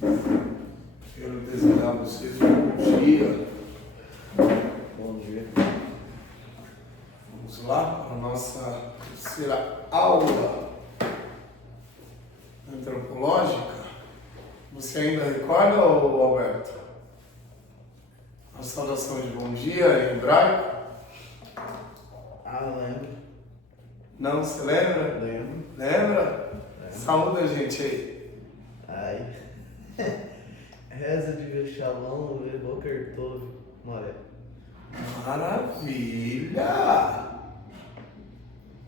Quero desejar a vocês um bom dia. Bom dia. Vamos lá para a nossa terceira aula antropológica. Você ainda recorda, Alberto? A saudação de bom dia em hebraico? Lembro. Não, você lembra? Lembro. Lembra? Saúda a gente aí. Ai. Reza de Shalom, Boker Tov, Moré. Maravilha!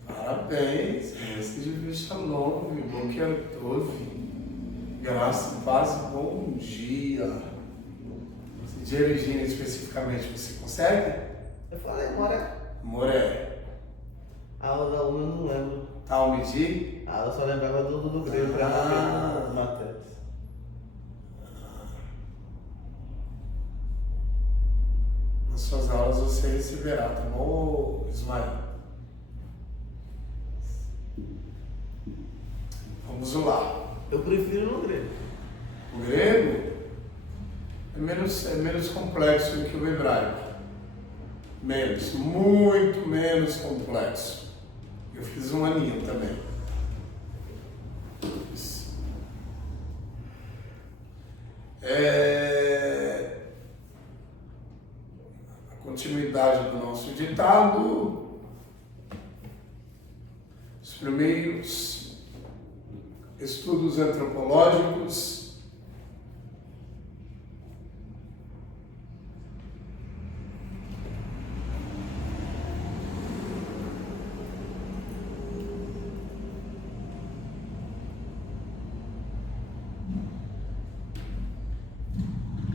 Parabéns! Esse de Shalom, Boker Tov. Graça, paz e bom dia. De Virgínia especificamente, você consegue? Eu falei, Moré. Moré. A aula da aluna eu não lembro. Talmidi? A aula só lembrava do grego para Matheus. Nas suas aulas você receberá, tá bom, Ismael? Vamos lá. Eu prefiro no grego. O grego é menos complexo do que o hebraico. Menos, muito menos complexo. Eu fiz um aninho também. Isso. A continuidade do nosso ditado. Os primeiros estudos antropológicos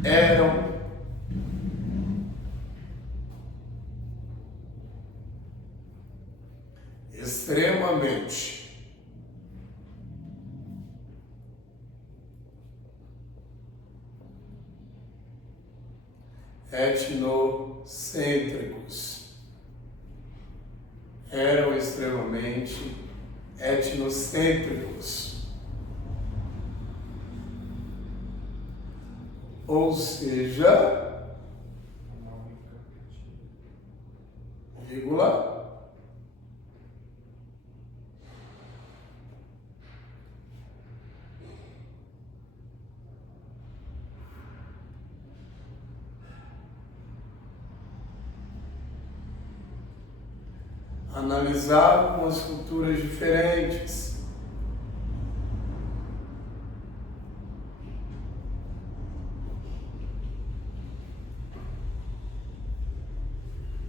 eram extremamente etnocêntricos. Eram extremamente etnocêntricos. Ou seja, vírgula, analisavam as culturas diferentes,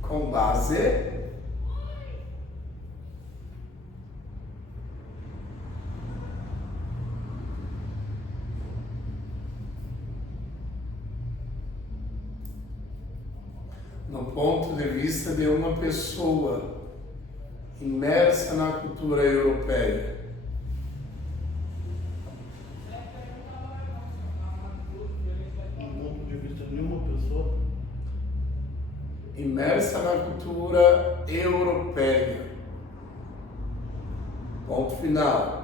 com base no ponto de vista de uma pessoa imersa na cultura europeia. Do ponto de vista de uma pessoa. Imersa na cultura europeia. Ponto final.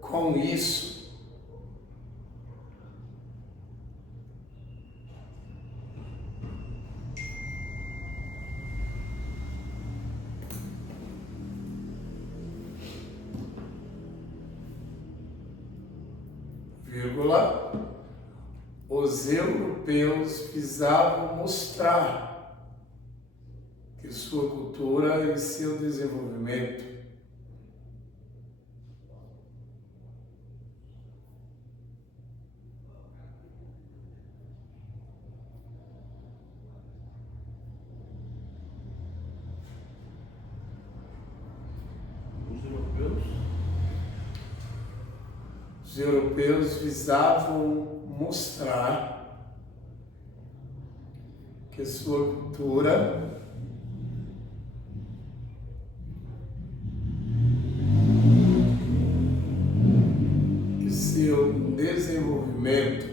Com isso, vírgula, os europeus visavam mostrar que sua cultura e seu desenvolvimento os europeus visavam mostrar que sua cultura e seu desenvolvimento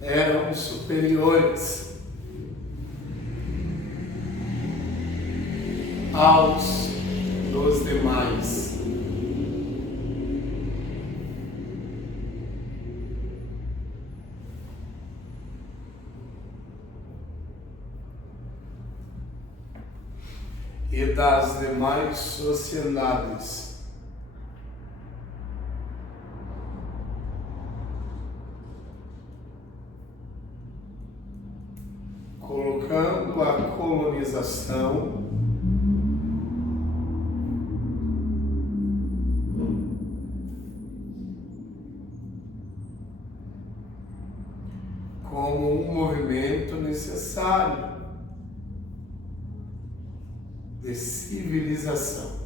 eram superiores aos dos demais. E das demais sociedades. Colocando a colonização como um movimento necessário de civilização.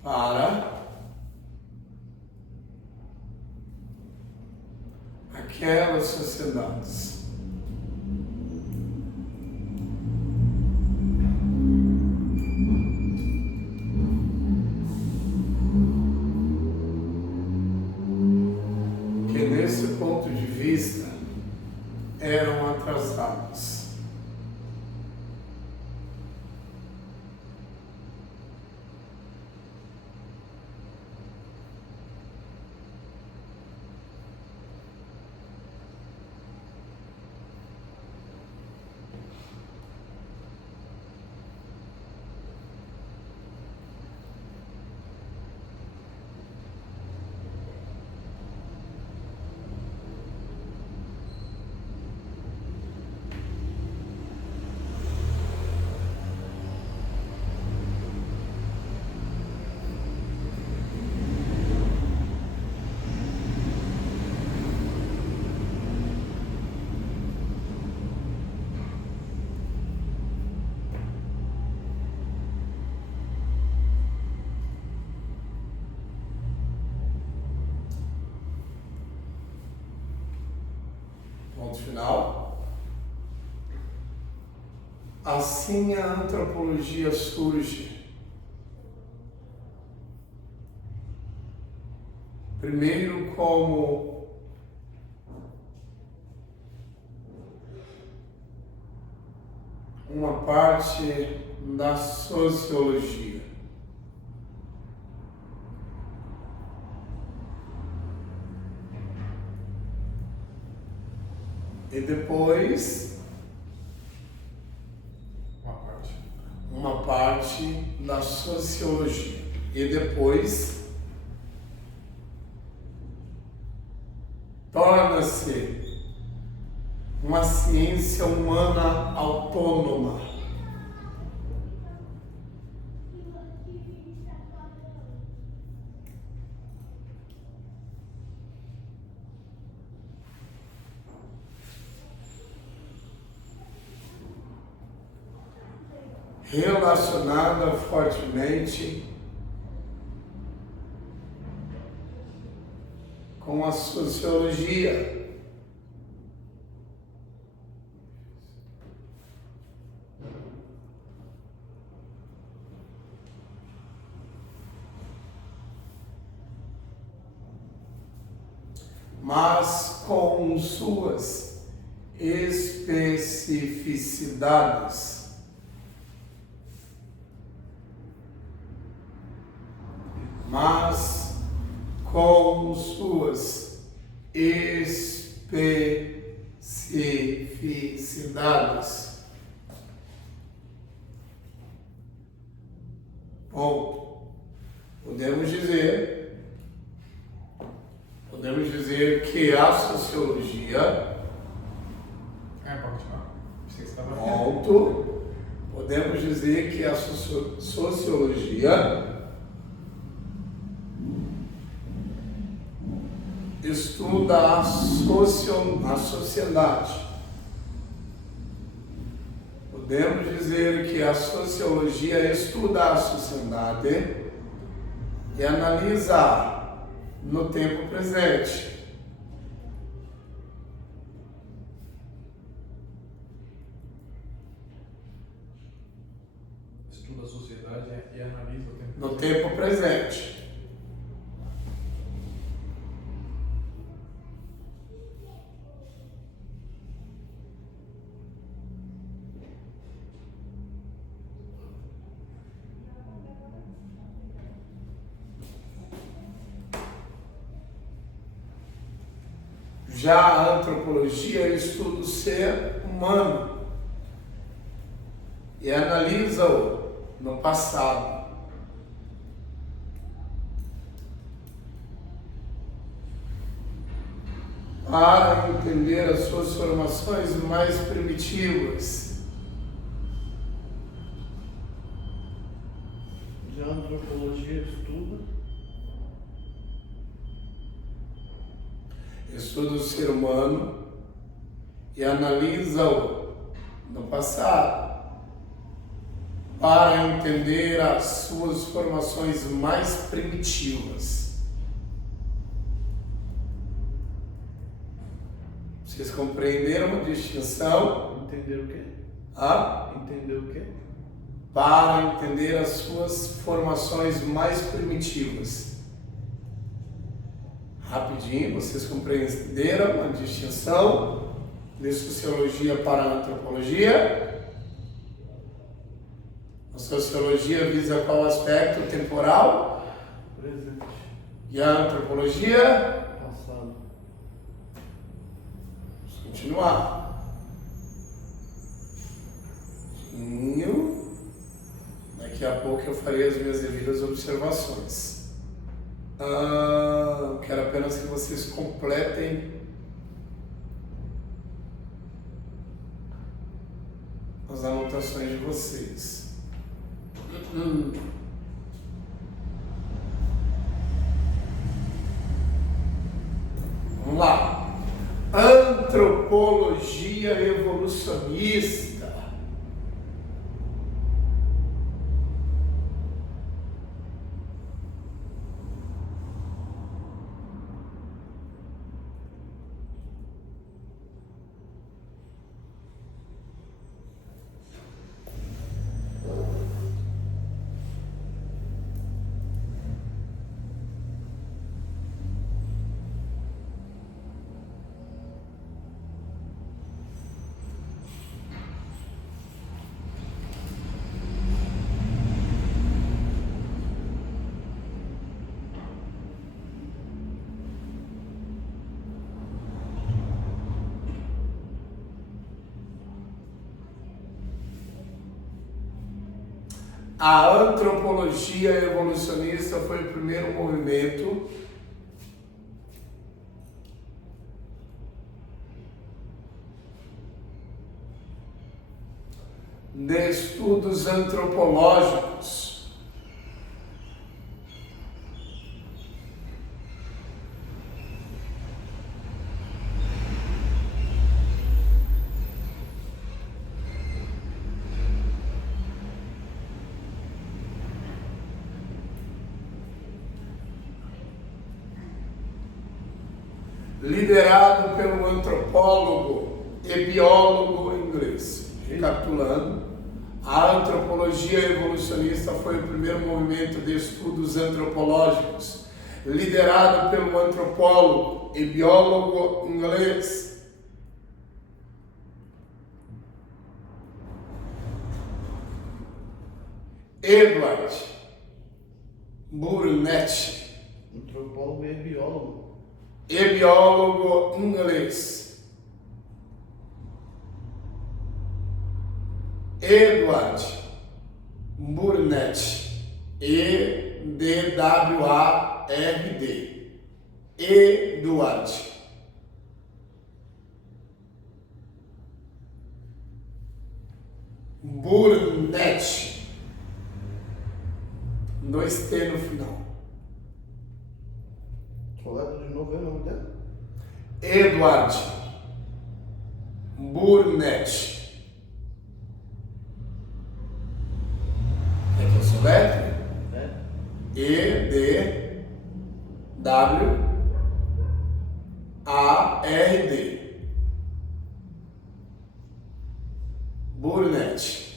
Para aquelas sociedades que, nesse ponto de vista, eram atrasadas. Ponto final. Assim a antropologia surge. Primeiro como uma parte da sociologia. E depois uma parte da sociologia. E depois torna-se uma ciência humana autônoma. Relacionada fortemente com a sociologia. Mas com suas especificidades. Mas com suas especificidades. Bom, podemos dizer que a sociologia, podemos dizer que a sociologia estuda a sociedade. Podemos dizer que a sociologia estuda a sociedade e analisa no tempo presente. Estuda a sociedade e analisa o tempo. No tempo presente. Já a antropologia estuda o ser humano e analisa-o no passado. Para entender as suas formações mais primitivas. Já a antropologia estuda o ser humano e analisa-o no passado para entender as suas formações mais primitivas. Vocês compreenderam a distinção? Entender o quê? Entender o quê? Para entender as suas formações mais primitivas. Rapidinho, vocês compreenderam a distinção de sociologia para a antropologia? A sociologia visa qual aspecto temporal? Presente. E a antropologia? Passado. Vamos continuar. Daqui a pouco eu farei as minhas devidas observações. Quero apenas que vocês completem as anotações de vocês. Vamos lá. Antropologia evolucionista. A antropologia evolucionista foi o primeiro movimento de estudos antropológicos liderado pelo antropólogo e biólogo inglês. Recapitulando, a antropologia evolucionista foi o primeiro movimento de estudos antropológicos, liderado pelo antropólogo e biólogo inglês. Edward Burnett, Antropólogo e biólogo. e biólogo inglês. Edward Burnett, E-D-W-A-R-D, Edward Burnett. 2 T no final. Coleta de novo, é o nome dele? Edward Burnett. É que eu sou letra? É. E-D-W-A-R-D. Burnett.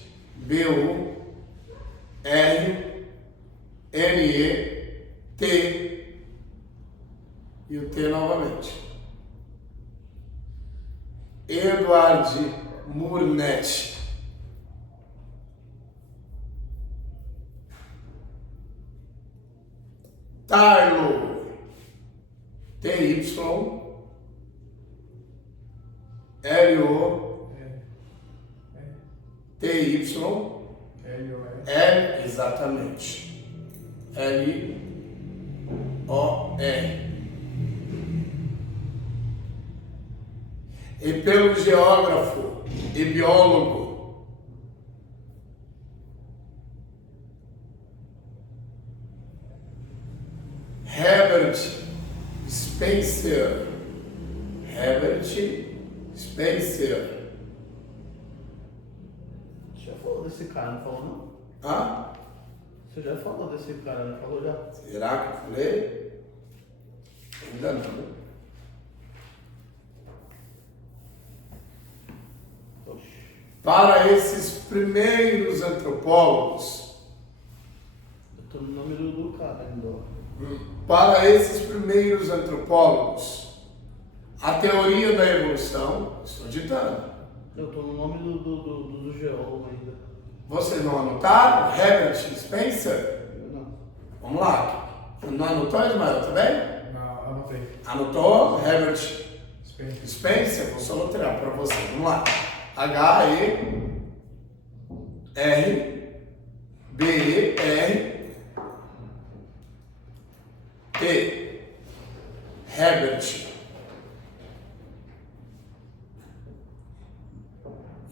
B-U-R-N-E-T. E o T novamente. Edward Burnett. Tarlo. T-Y-L-O-T-Y-L, exatamente. L-O-R. E pelo geógrafo e biólogo Herbert Spencer. Herbert Spencer. Você já falou desse cara, não falou não? Ah, Você já falou desse cara, não falou já? será que eu falei? Ainda não. Oxi. Para esses primeiros antropólogos, Eu tô no nome do cara ainda. para esses primeiros antropólogos, a teoria da evolução, estou ditando. Eu tô no nome do geólogo ainda. Vocês não anotaram? Herbert Spencer? Eu não. Vamos lá. Não anotou, Ismael, também? Não, anotei. Anotou? Herbert Spencer. Spencer? Vou soletrar para você. Vamos lá. H-E-R-B-E-R-T. Herbert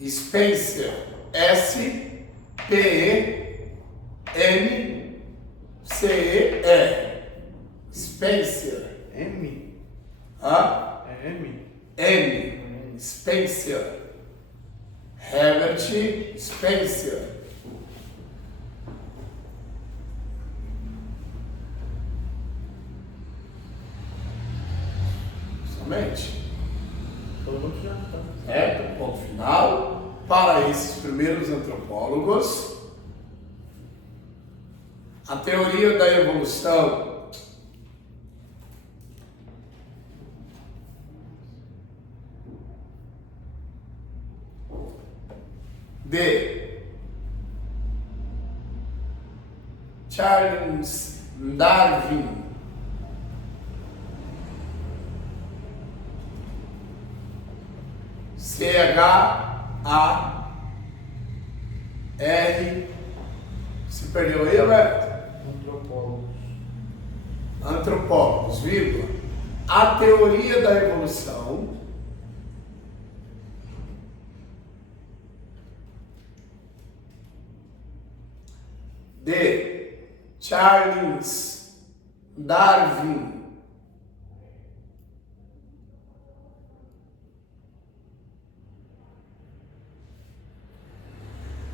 Spencer. S-P-E-N-C-E-R. Spencer. M? Ah? É M? N. Spencer. Herbert Spencer. Somente. Todo mundo já tá. Certo? Ponto final. Para esses primeiros antropólogos, a teoria da evolução de Charles Darwin C-H-A-R. Se perdeu aí, Alberto? Antropólogos. Antropólogos, vírgula. A teoria da evolução de Charles Darwin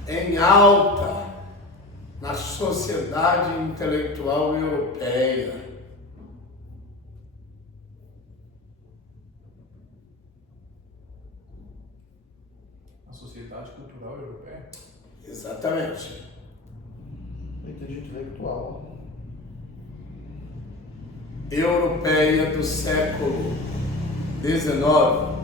em alta na sociedade intelectual europeia. A Sociedade Cultural Europeia? Exatamente. Entendi intelectual. Europeia do século XIX.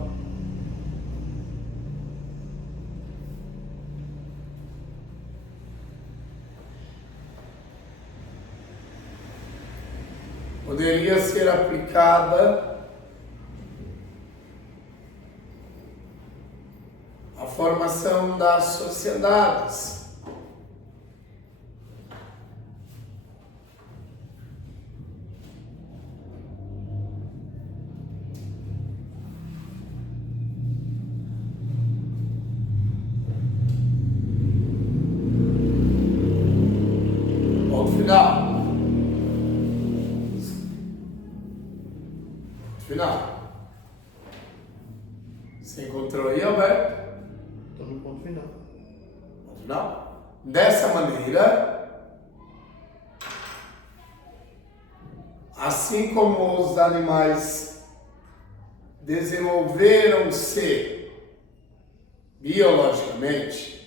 Poderia ser aplicada à formação das sociedades. final. Você encontrou aí, Alberto? Estou no ponto final. Ponto final. Dessa maneira, assim como os animais desenvolveram-se biologicamente,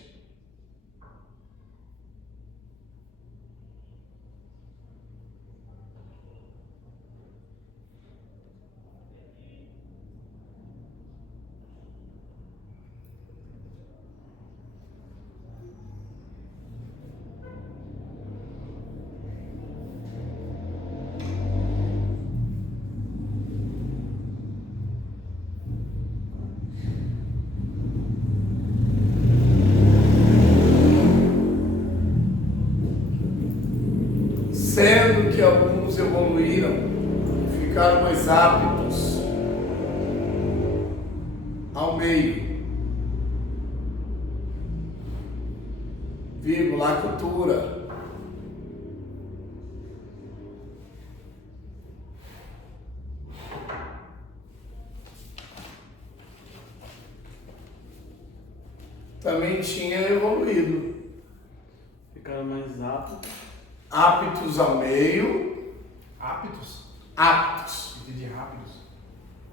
sendo que alguns evoluíram e ficaram mais aptos ao meio, vírgula, à cultura, também tinha evoluído, Ficaram mais aptos. aptos ao meio, Aptos? aptos, Entendi, rápidos.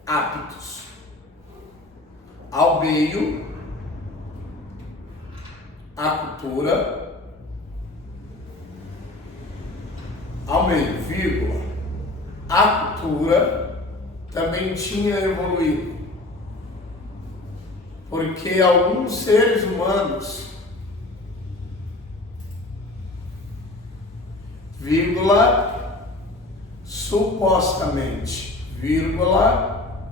aptos ao meio, à cultura, ao meio, vírgula, a cultura também tinha evoluído, porque alguns seres humanos, vírgula, supostamente, vírgula,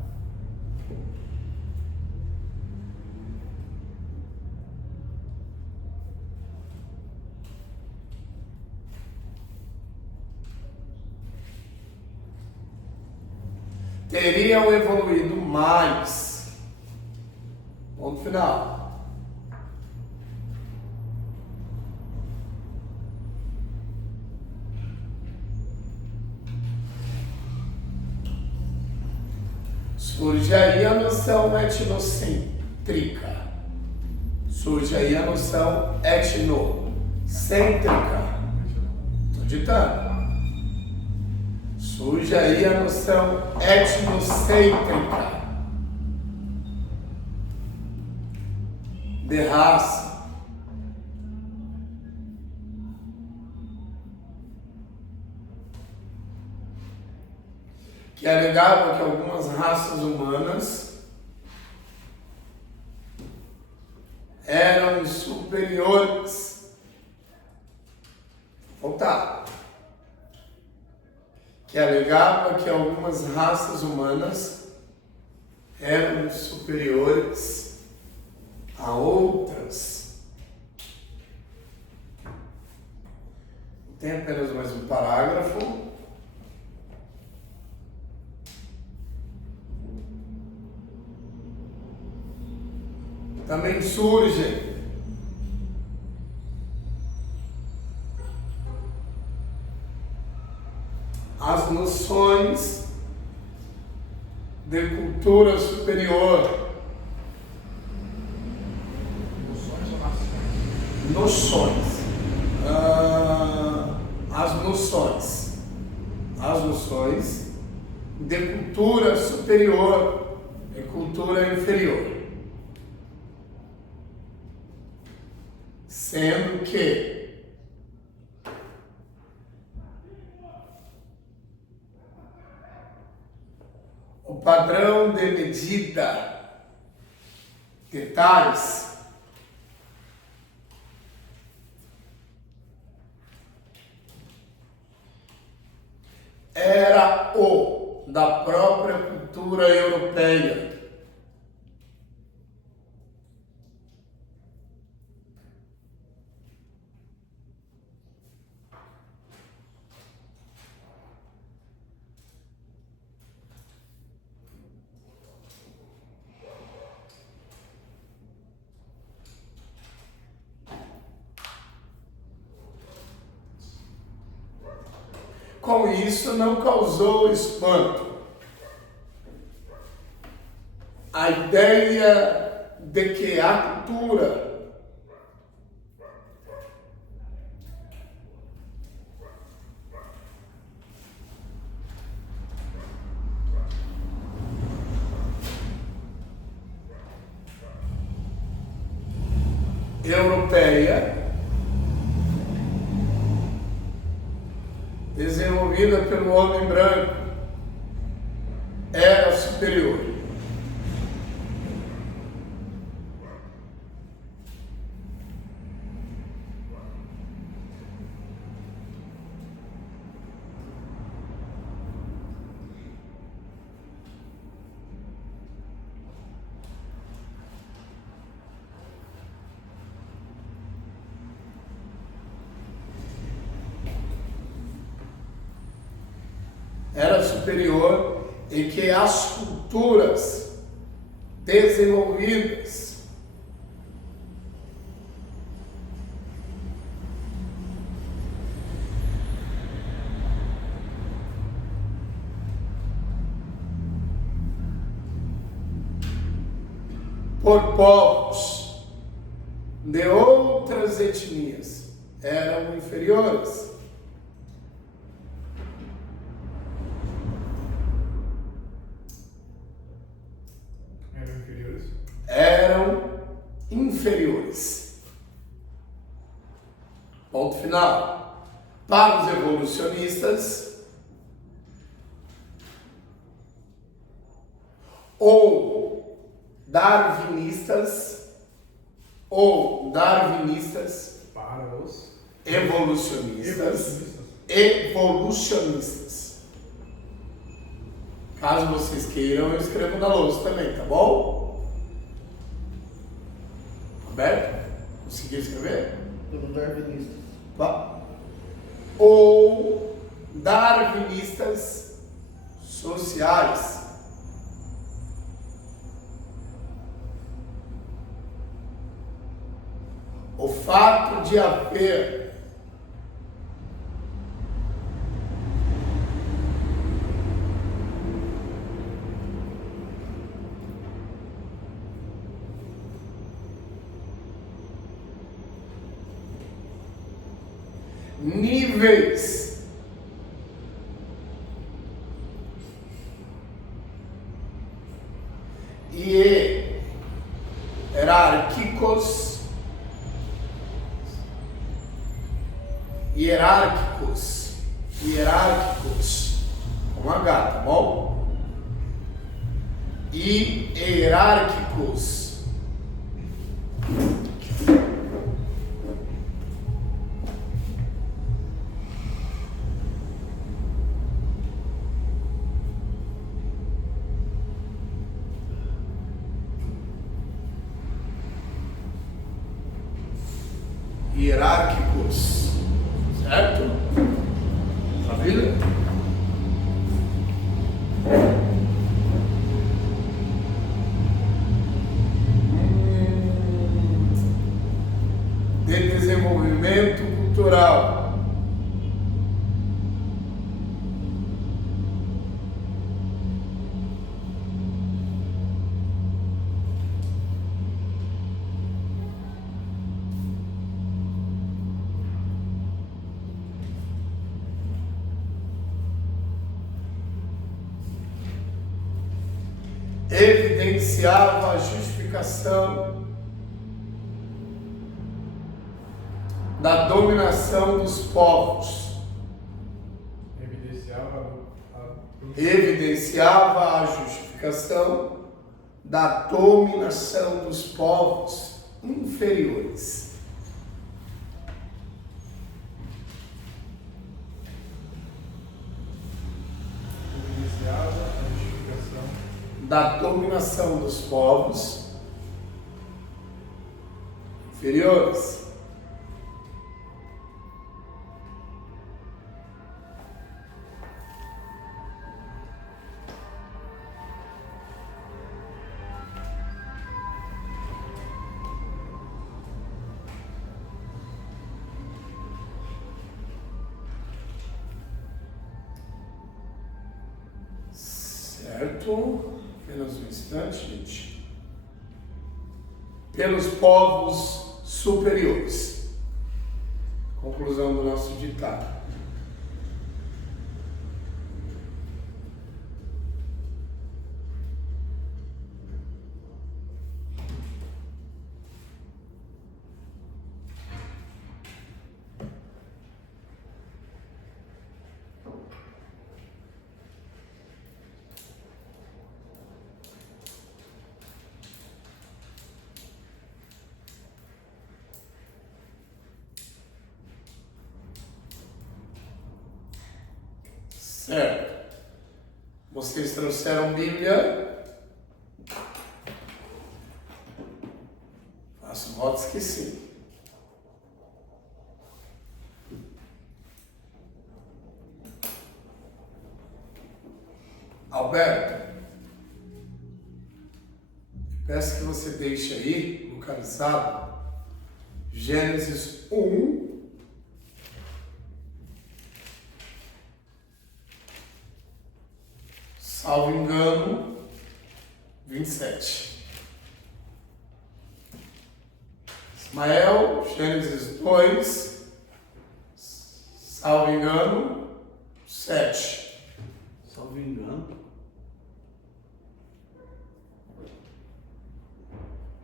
teriam evoluído mais. Ponto final. Surge aí a noção etnocêntrica. Surge aí a noção etnocêntrica. Estou ditando. Surge aí a noção etnocêntrica. De raça. Que alegava que algumas raças humanas eram superiores. Voltar. Que alegava que algumas raças humanas eram superiores a outras. Tem apenas mais um parágrafo. Também surgem as noções de cultura superior. Noções ou nações? Noções. As noções de cultura superior e cultura inferior. Sendo que o padrão de medida de tais era o da própria cultura europeia. Com isso não causou espanto. a ideia de que a cultura europeia, desenvolvida pelo homem branco, era superior. Era superior e que as culturas desenvolvidas por povos de outras etnias eram inferiores. Eram inferiores. Ponto final. Para os evolucionistas, ou darwinistas, Para os evolucionistas. Caso vocês queiram, eu escrevo na lousa também, tá bom? Roberto, conseguiu escrever? Pelos darwinistas. Tá. Ou darwinistas sociais. O fato de haver níveis hierárquicos, com H, tá bom? E hierárquicos. Hierárquicos, certo? Maravilha? De desenvolvimento cultural. Evidenciava a justificação da dominação dos povos. Evidenciava a justificação da dominação dos povos inferiores. Da dominação dos povos inferiores. Certo? Apenas um instante, gente. Pelos povos superiores. Conclusão do nosso ditado. Certo. Vocês trouxeram Bíblia? Faço votos que sim. Alberto, peço que você deixe aí, localizado, Gênesis 1, salvo engano, 27. Ismael, Gênesis 2, salvo engano, 7. Salvo engano.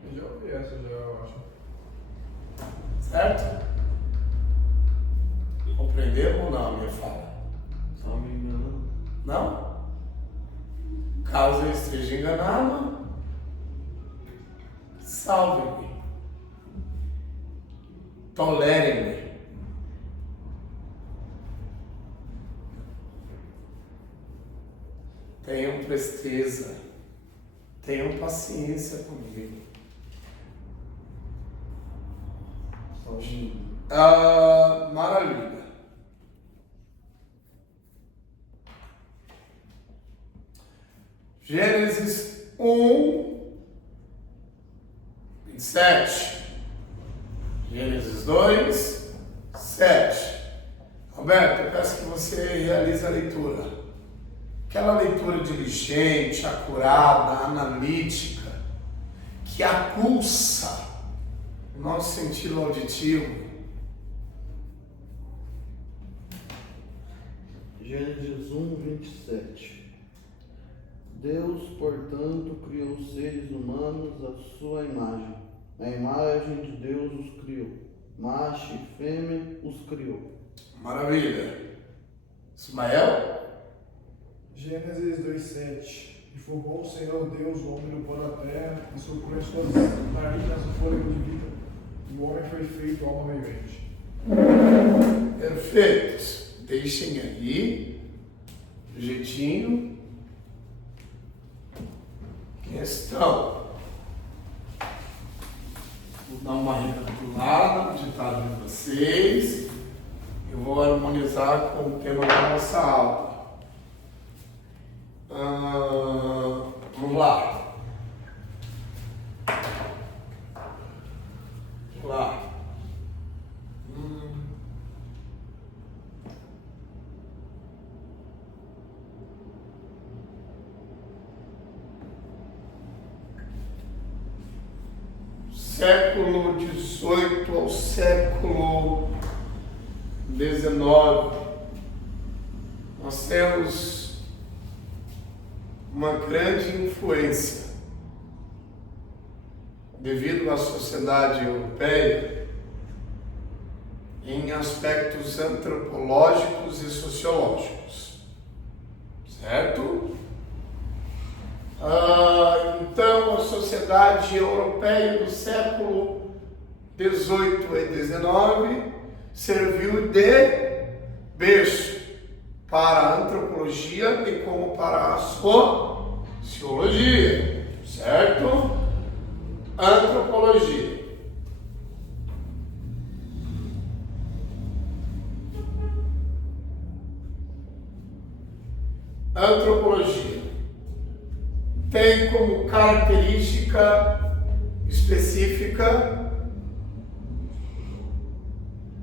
Eu já ouvi essa, eu acho. Certo? Compreenderam ou não a minha fala? Salvo engano. Não? Caso eu esteja enganado, salve-me. Tolerem-me. Tenham presteza. Tenham paciência comigo. Salvo engano. Maravilha. Gênesis 1, 27. Gênesis 2, 7. Alberto, eu peço que você realize a leitura. Aquela leitura diligente, acurada, analítica, que aguça o nosso sentido auditivo. Gênesis 1, 27. Deus, portanto, criou os seres humanos à sua imagem. A imagem de Deus os criou. Macho e fêmea os criou. Maravilha. Ismael? Gênesis 2:7. E formou o Senhor Deus o homem do pó da terra, e soprou em suas narinas o fôlego de vida, e o homem foi feito alma vivente. Perfeitos. Deixem aí, do jeitinho. Questão. Vou dar uma recapitulada no ditado de vocês. Eu vou harmonizar com o tema da nossa aula. Vamos lá. Vamos lá. Século XVIII ao século XIX, nós temos uma grande influência devido à sociedade europeia em aspectos antropológicos e sociológicos, certo? Então, a sociedade europeia do século XVIII e XIX serviu de berço para a antropologia, bem como para a sociologia, certo? Antropologia. Antropologia tem como característica específica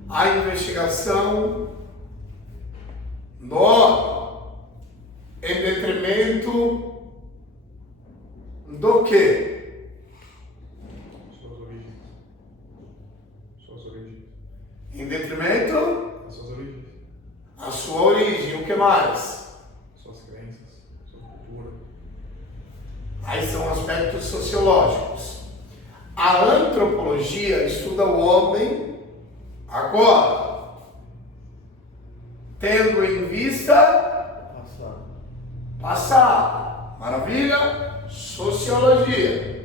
a investigação em detrimento do quê? Suas origens. Suas origens. Em detrimento As suas origens. à sua origem. O que mais? Suas crenças. Sua cultura. Aí são aspectos sociológicos. A antropologia estuda o homem agora, tendo em vista Passado. passado. Maravilha? Sociologia.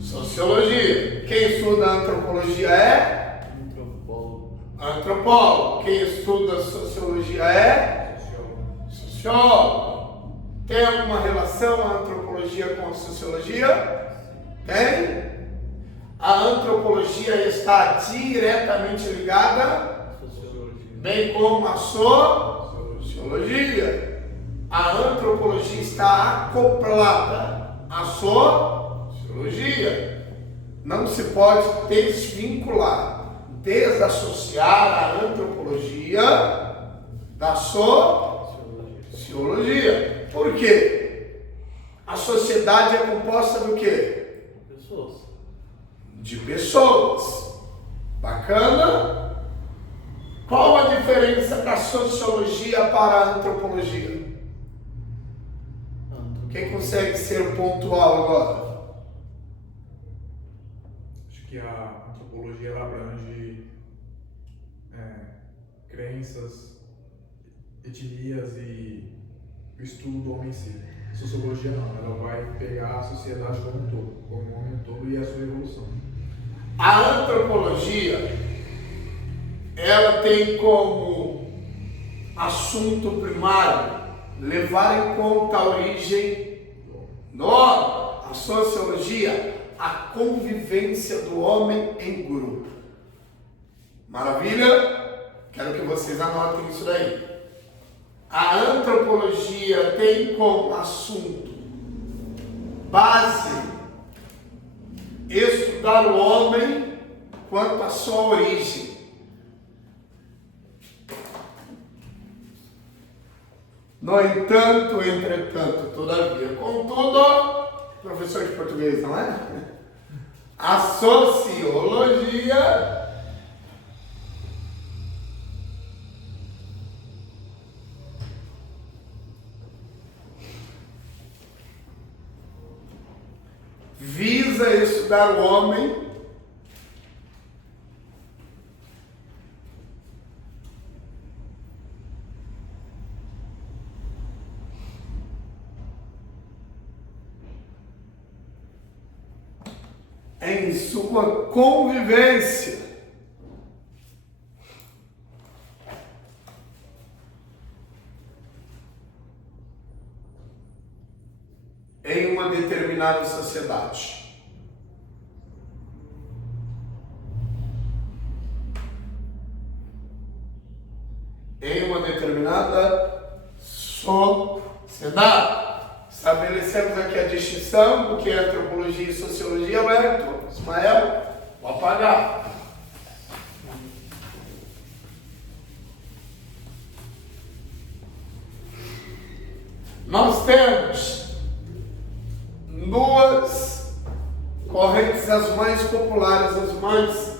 Sociologia. Quem estuda antropologia é Antropólogo. antropólogo. Quem estuda sociologia é Sociólogo. sociólogo. Tem alguma relação a antropologia com a sociologia? Tem? A antropologia está diretamente ligada, Sociologia. bem como a sociologia. A antropologia está acoplada à sociologia. Não se pode desvincular, desassociar a antropologia da sociologia. Por quê? A sociedade é composta do quê? Pessoas. De pessoas. Bacana? Qual a diferença da sociologia para a antropologia? Quem consegue ser pontual agora? Acho que a antropologia ela abrange crenças, etnias e o estudo do homem em si. Sociologia não, ela vai pegar a sociedade como um todo, como um homem todo e a sua evolução. A antropologia, ela tem como assunto primário levar em conta a origem do homem. A sociologia, a convivência do homem em grupo. Maravilha? Quero que vocês anotem isso daí. A antropologia tem como assunto base estudar o homem quanto à sua origem. No entanto, entretanto, todavia, contudo, professor de português, não é? A sociologia visa estudar o homem em sua convivência. Em uma determinada sociedade. Em uma determinada sociedade. Estabelecemos aqui a distinção do que é antropologia e sociologia, Alberto, Ismael, vou apagar. Nós temos duas correntes, as mais populares, as mais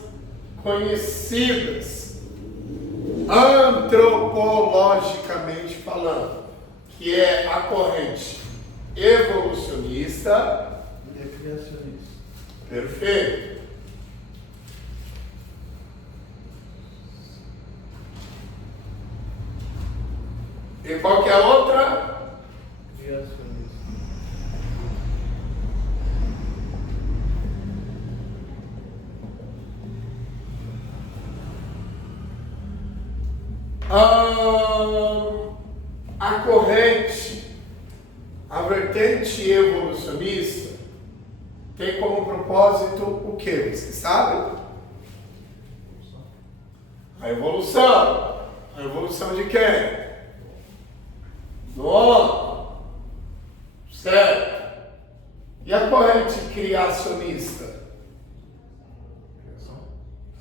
conhecidas, antropologicamente falando, que é a corrente evolucionista E criacionista. Perfeito. E qual que é a outra? Criacionista. A corrente, a vertente evolucionista tem como propósito o que? Você sabe? A evolução. A evolução de quem? Do homem. Certo. E a corrente criacionista? Criação?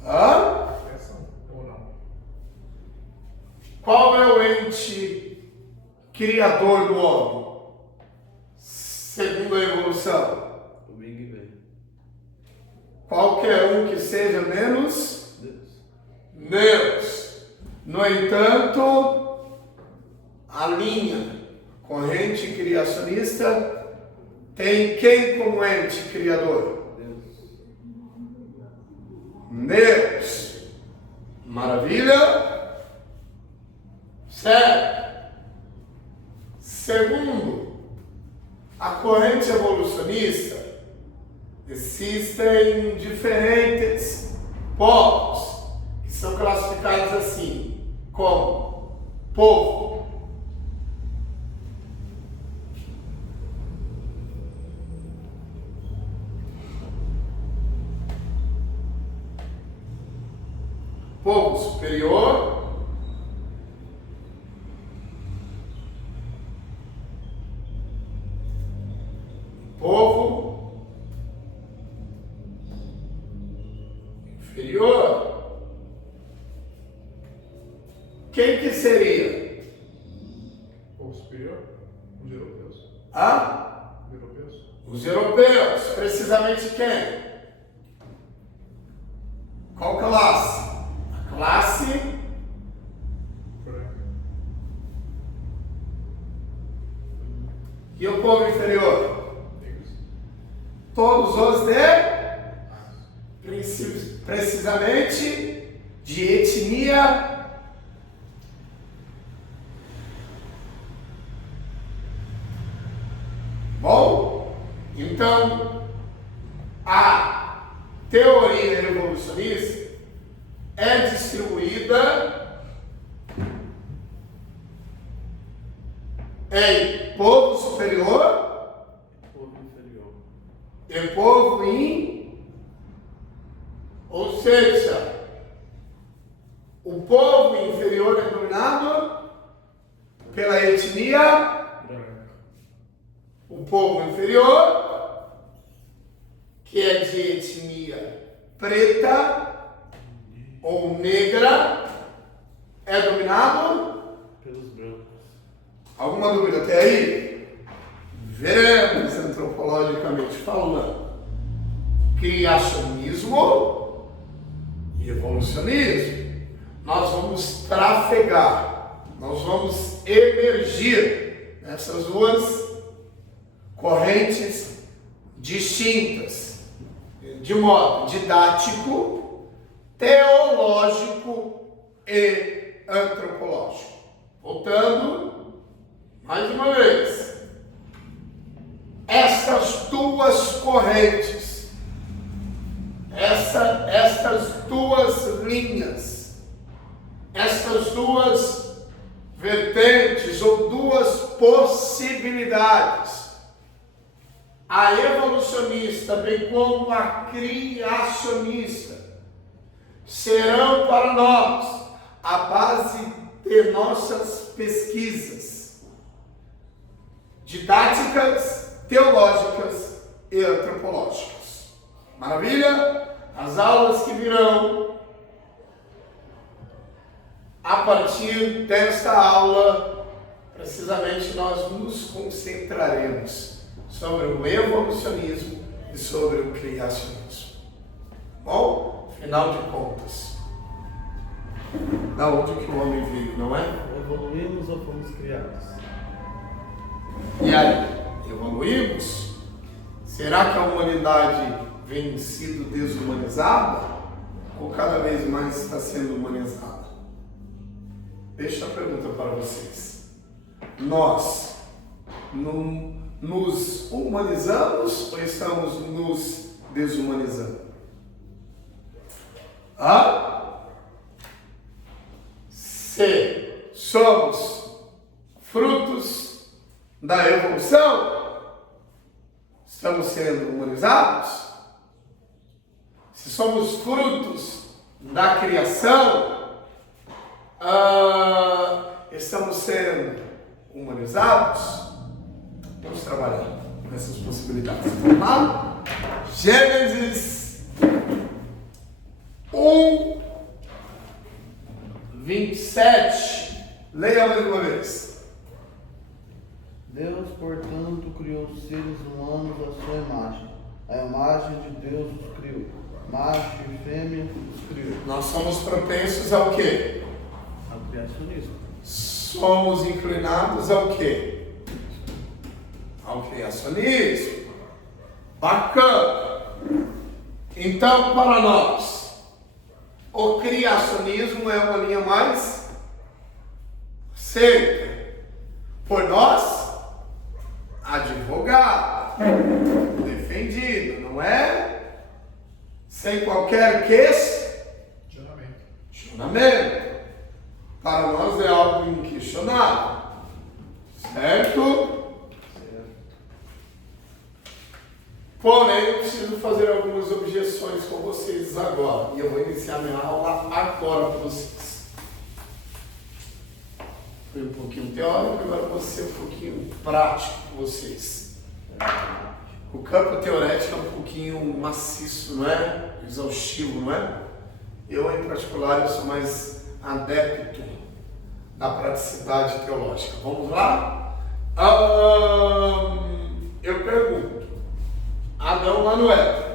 Hã? Criação ou não? Qual é o ente criador do homem, segundo a evolução? O Big Bang. Qualquer um que seja menos Deus. Deus. No entanto, a linha corrente criacionista tem quem como ente criador? Deus. Maravilha? Certo. Segundo, a corrente evolucionista, existem diferentes povos que são classificados assim, como povo, povo superior, povo inferior. Quem que seria? Povo superior? Os europeus. Ah? Os europeus. Os europeus. Precisamente quem? Qual classe? A classe Branca. e o povo inferior. Negros. Todos os precisamente de etnia bom. Então, a teoria evolucionista é distribuída em povo superior Povo inferior. e povo ou seja, o povo inferior é dominado pela etnia, Branca. o povo inferior, que é de etnia preta ou negra, é dominado. Pelos brancos. Alguma dúvida até aí? Veremos antropologicamente falando. Criacionismo e evolucionismo. Nós vamos trafegar, nós vamos emergir nessas duas correntes distintas, de modo didático, teológico e antropológico. Voltando, mais uma vez, estas duas correntes, estas duas linhas, estas duas vertentes ou duas possibilidades, a evolucionista bem como a criacionista, serão para nós a base de nossas pesquisas didáticas, teológicas e antropológicas. Maravilha? As aulas que virão a partir desta aula, precisamente nós nos concentraremos sobre o evolucionismo e sobre o criacionismo. Bom, final de contas, da onde que o homem veio, não é? Evoluímos ou fomos criados? E aí, evoluímos? Será que a humanidade vem sido desumanizada? Ou cada vez mais está sendo humanizada? Deixa a pergunta para vocês. Nós nos humanizamos ou estamos nos desumanizando? Se somos frutos da evolução, estamos sendo humanizados? Se somos frutos da criação, estamos sendo humanizados? Vamos trabalhar nessas possibilidades. Vamos lá? Gênesis 1, 27. Leia mais uma vez. Deus, portanto, criou os seres humanos à sua imagem. A imagem de Deus os criou. Macho e fêmea os criou. Nós somos propensos ao quê? Ao criacionismo. Somos inclinados ao quê? Ao criacionismo. Bacana. Então, para nós, o criacionismo é uma linha mais seca. Por nós, advogado, defendido, não é? Sem qualquer questionamento. Para nós é algo inquestionável. Certo? Porém, eu preciso fazer algumas objeções com vocês agora. E eu vou iniciar minha aula agora com vocês. Foi um pouquinho teórico, agora vou ser um pouquinho prático com vocês. O campo teorético é um pouquinho maciço, não é? Exaustivo, não é? Eu, em particular, eu sou mais adepto da praticidade teológica. Vamos lá? Eu pergunto. Adão lá no Éden.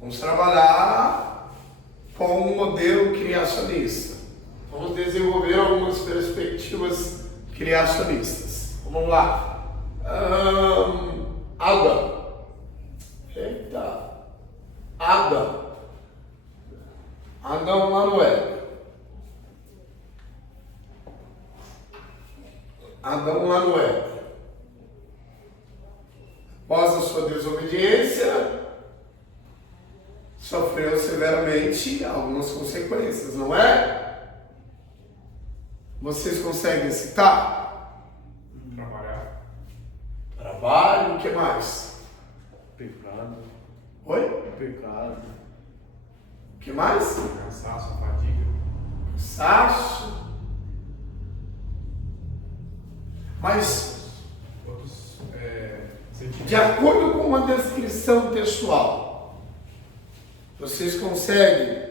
Vamos trabalhar com um modelo criacionista. Vamos desenvolver algumas perspectivas criacionistas. Vamos lá. Adão. Adão lá no Éden. Após a sua desobediência, sofreu severamente algumas consequências, não é? Vocês conseguem citar? Trabalho, o que mais? Pecado. Oi? Pecado. O que mais? Cansaço, fadiga. Cansaço. Mas, Outros sentimentos. de acordo com uma descrição textual, vocês conseguem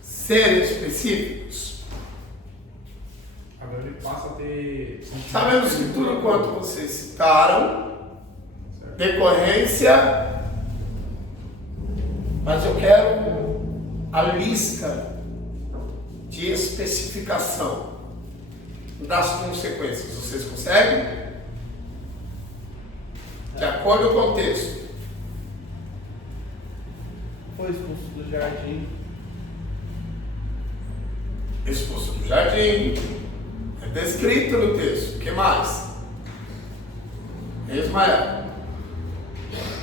ser específicos? Agora ele passa a ter. Sabemos que tudo quanto vocês citaram, Certo. decorrência, mas eu quero a lista de especificação das consequências. Vocês conseguem? De acordo com o texto. Foi expulso do jardim. Expulso do jardim. É descrito no texto. O que mais? Ismael.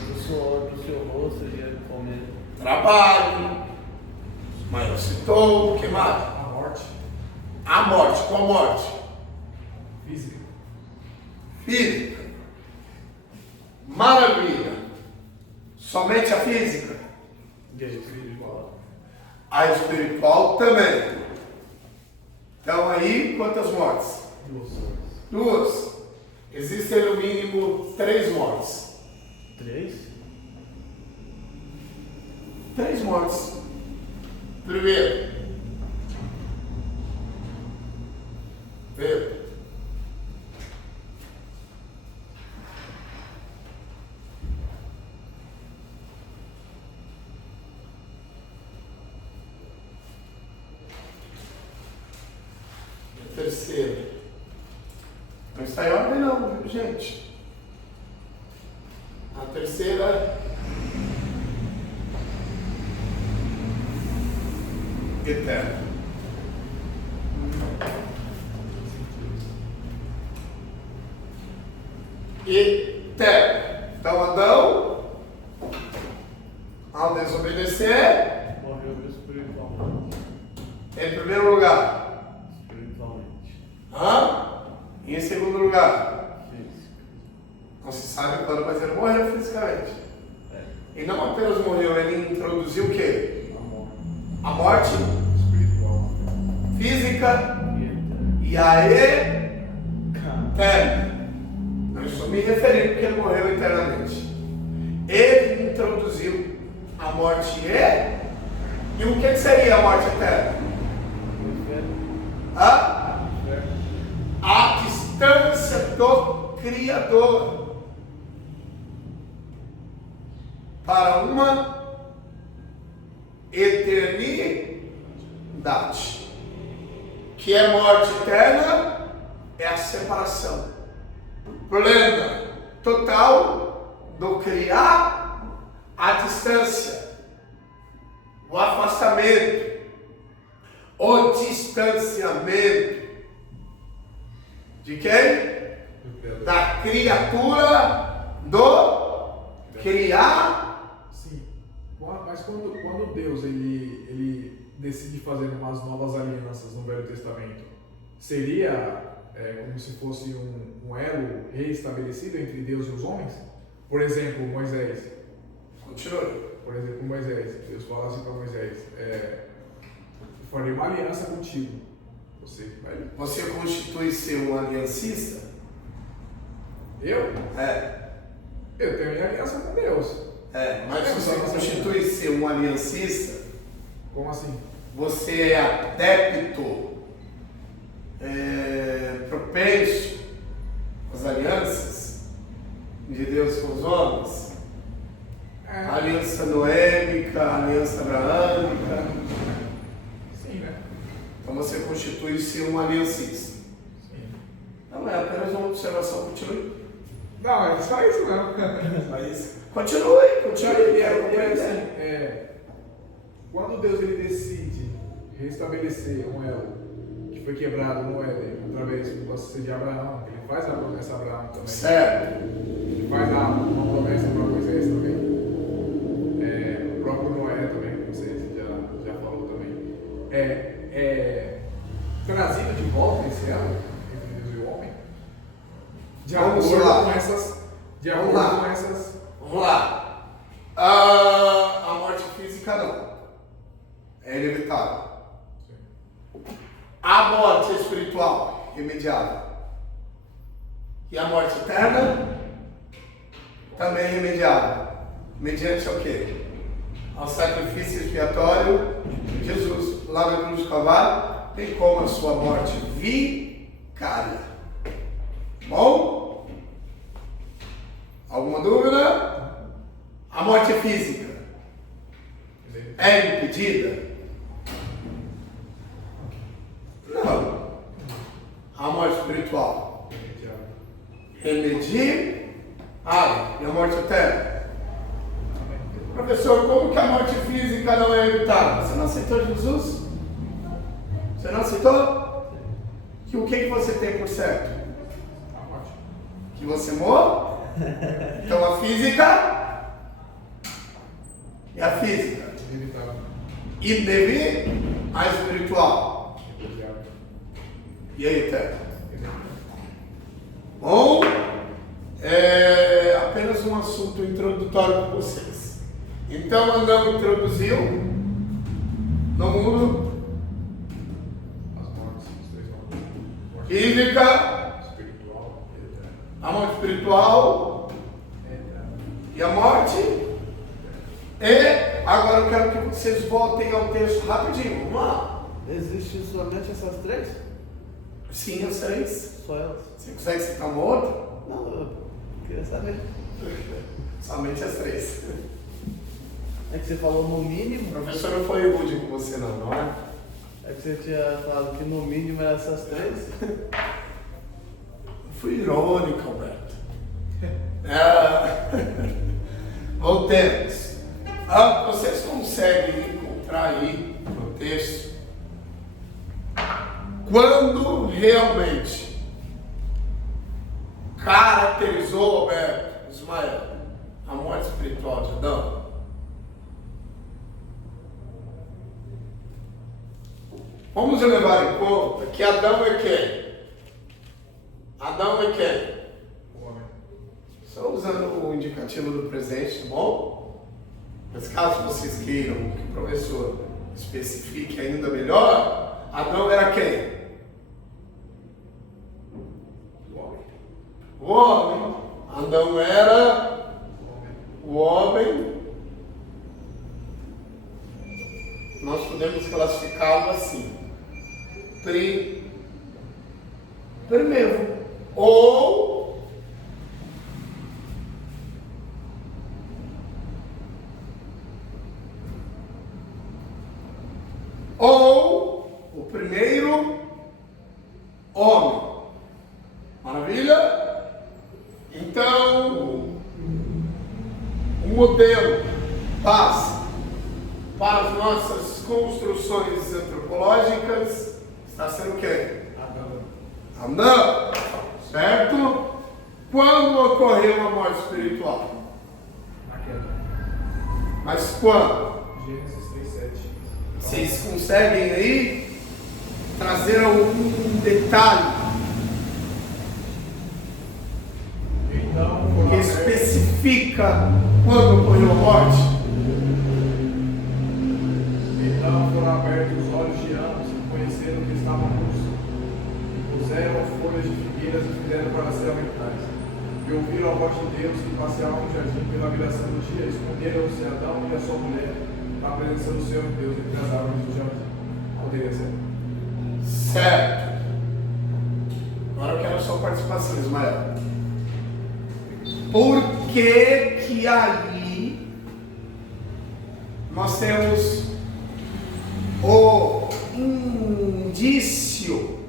Do suor do seu rosto iria comer. Trabalho. Ismael citou. O que mais? A morte A morte. Qual morte? física. Física. Maravilha. Somente a física? E a espiritual. A espiritual também. Então aí, quantas mortes? 2. Existem no mínimo 3 mortes. 3? 3 mortes. Primeiro. Pedro. Terceiro. Não está em ordem não, viu, gente? A terceira. Eterno. Eterno. Então Adão, ao desobedecer, Morreu espiritualmente. em primeiro lugar. Espiritualmente. E em segundo lugar, Físico. não se sabe quando, mas ele morreu fisicamente. É. E não apenas morreu, ele introduziu o quê? Amor. A morte Espiritual. física E eterno. e a Cara. eterna. Não estou me referindo porque ele morreu eternamente. Ele introduziu a morte E o que seria a morte eterna? Hã? A distância do Criador para uma eternidade. Que é morte eterna? É a separação plena, total do criar, a distância, o afastamento, o distanciamento de quem? Da criatura do criar. Sim. Mas quando Deus ele decide fazer umas novas alianças no Velho Testamento, seria como se fosse um elo reestabelecido entre Deus e os homens? Por exemplo, Moisés. Continue. Por exemplo, Moisés. Deus fala assim para Moisés: eu farei uma aliança contigo. Você constitui ser um aliancista? Eu? É. Eu tenho minha aliança com Deus. Mas você constitui ser um aliancista? Como assim? Você é adepto, propenso às alianças de Deus com os homens? A aliança noêmica, a aliança abraâmica. Sim, né? Então você constitui ser um aliancista. Sim. Não, é apenas uma observação. Continue. Não, é só isso não. Só isso. Continue. Quando Deus ele decide restabelecer um elo que foi quebrado no Éden através do processo de Abraão, ele faz a promessa a Abraão também. Certo. Ele faz uma promessa para Moisés também. O próprio Noé também, como você já falou também. Trazido de volta esse elo entre Deus e o homem. De acordo com essas. Vamos lá. A morte física não. É inevitável. A morte espiritual, remediável. E a morte eterna, também remediável. Mediante o quê? Ao sacrifício expiatório de Jesus. Lá na cruz do Calvário, tem como a sua morte vicária. Bom? Alguma dúvida? A morte física é impedida? Não. A morte espiritual remediável. E a morte eterna? Professor, como que a morte física não é evitável? Você não aceitou Jesus? Você não aceitou? Que o que você tem por certo? A morte. Que você morre? Então a física e a física Inevitável. inevitável, a espiritual Inevitável. e a eterna. Bom, é apenas um assunto introdutório com vocês. Então Adão introduziu no mundo As mortes, os três mortes. Morte física, espiritual e eterna. a morte espiritual e a morte. E agora eu quero que vocês voltem ao texto rapidinho. Vamos lá. Existem somente essas três? Sim, as três. Só elas? Você consegue citar uma outra? Não, eu queria saber. Somente as três. É que você falou no mínimo. O professor não foi rude com você não é? É que você tinha falado que no mínimo eram essas três. Fui irônico, Alberto. Voltemos. Vocês conseguem encontrar aí no texto quando realmente caracterizou, Alberto, Ismael, a morte espiritual de Adão? Vamos levar em conta que Adão é quem? Adão é quem? O homem. Só usando o indicativo do presente, tá bom? Mas caso vocês queiram que o professor especifique ainda melhor, Adão era quem? O homem. O homem. Adão era o homem. Nós podemos classificá-lo assim. Primeiro. Ou o primeiro homem. Maravilha? Então, o modelo base para as nossas construções antropológicas está sendo o quê? Adão. Certo? Quando ocorreu a morte espiritual? Na queda. Mas quando? Gênesis 3:7. Vocês conseguem aí trazer algum detalhe Então, que especifica quando ocorreu a morte? Então foram abertos os olhos de ambos e conheceram que estavam nus. E puseram folhas de figueiras e fizeram para ser aventais. E ouviram a voz de Deus que passeava no jardim pela viração do dia. Esconderam-se Adão e a sua mulher na presença do Senhor Deus entre as árvores do jardim. Poderia ser. Certo. Agora eu quero a sua participação, Ismael. Por que aí nós temos o indício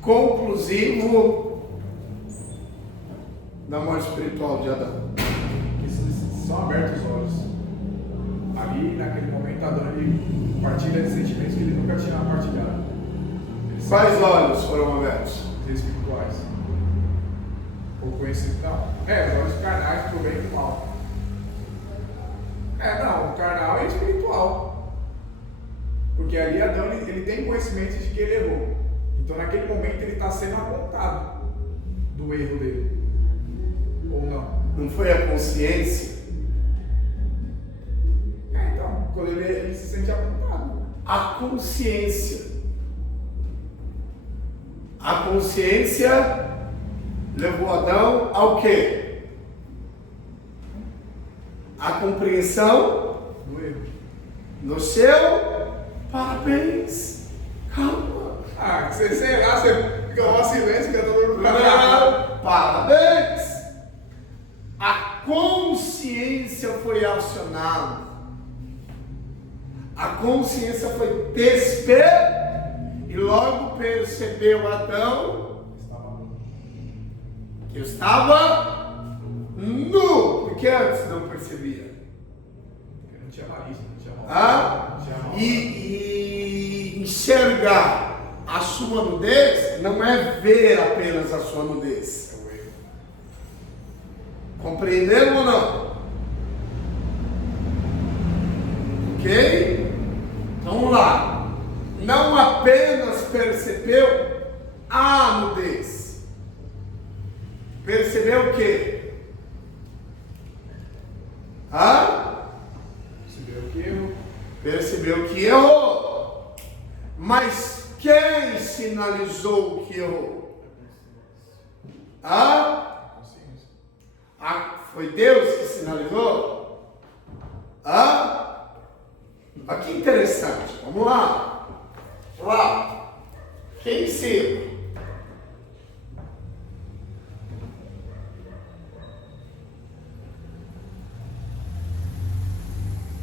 conclusivo da morte espiritual de Adão? Que são abertos os olhos. Ali, naquele momento, Adão ele partilha de sentimentos que ele nunca tinha partilhado. Quais olhos foram abertos? Espirituais. Ou conhecido, não. Os olhos carnais pro bem e pro mal. O carnal é espiritual. Porque ali Adão ele tem conhecimento de que ele errou. Então naquele momento ele está sendo apontado do erro dele. Ou não? Não foi a consciência? Então, quando ele se sente apontado. A consciência. A consciência levou Adão ao quê? A compreensão Do erro. do seu parabéns. Calma. Se você errar, você fica lá silêncio, que todo mundo Não, parabéns. A consciência foi acionada. A consciência foi e logo percebeu Adão que estava nu, porque antes não percebia. Porque não tinha malícia, não tinha mal. Não tinha mal. E enxergar a sua nudez não é ver apenas a sua nudez. É o erro. Compreenderam ou não? Ok? Então, vamos lá. Não apenas percebeu a nudez. Percebeu o quê? Percebeu que erro. Percebeu que errou. Mas quem sinalizou que errou? Consciência. Foi Deus que sinalizou? Olha que interessante. Vamos lá. Quem ensina?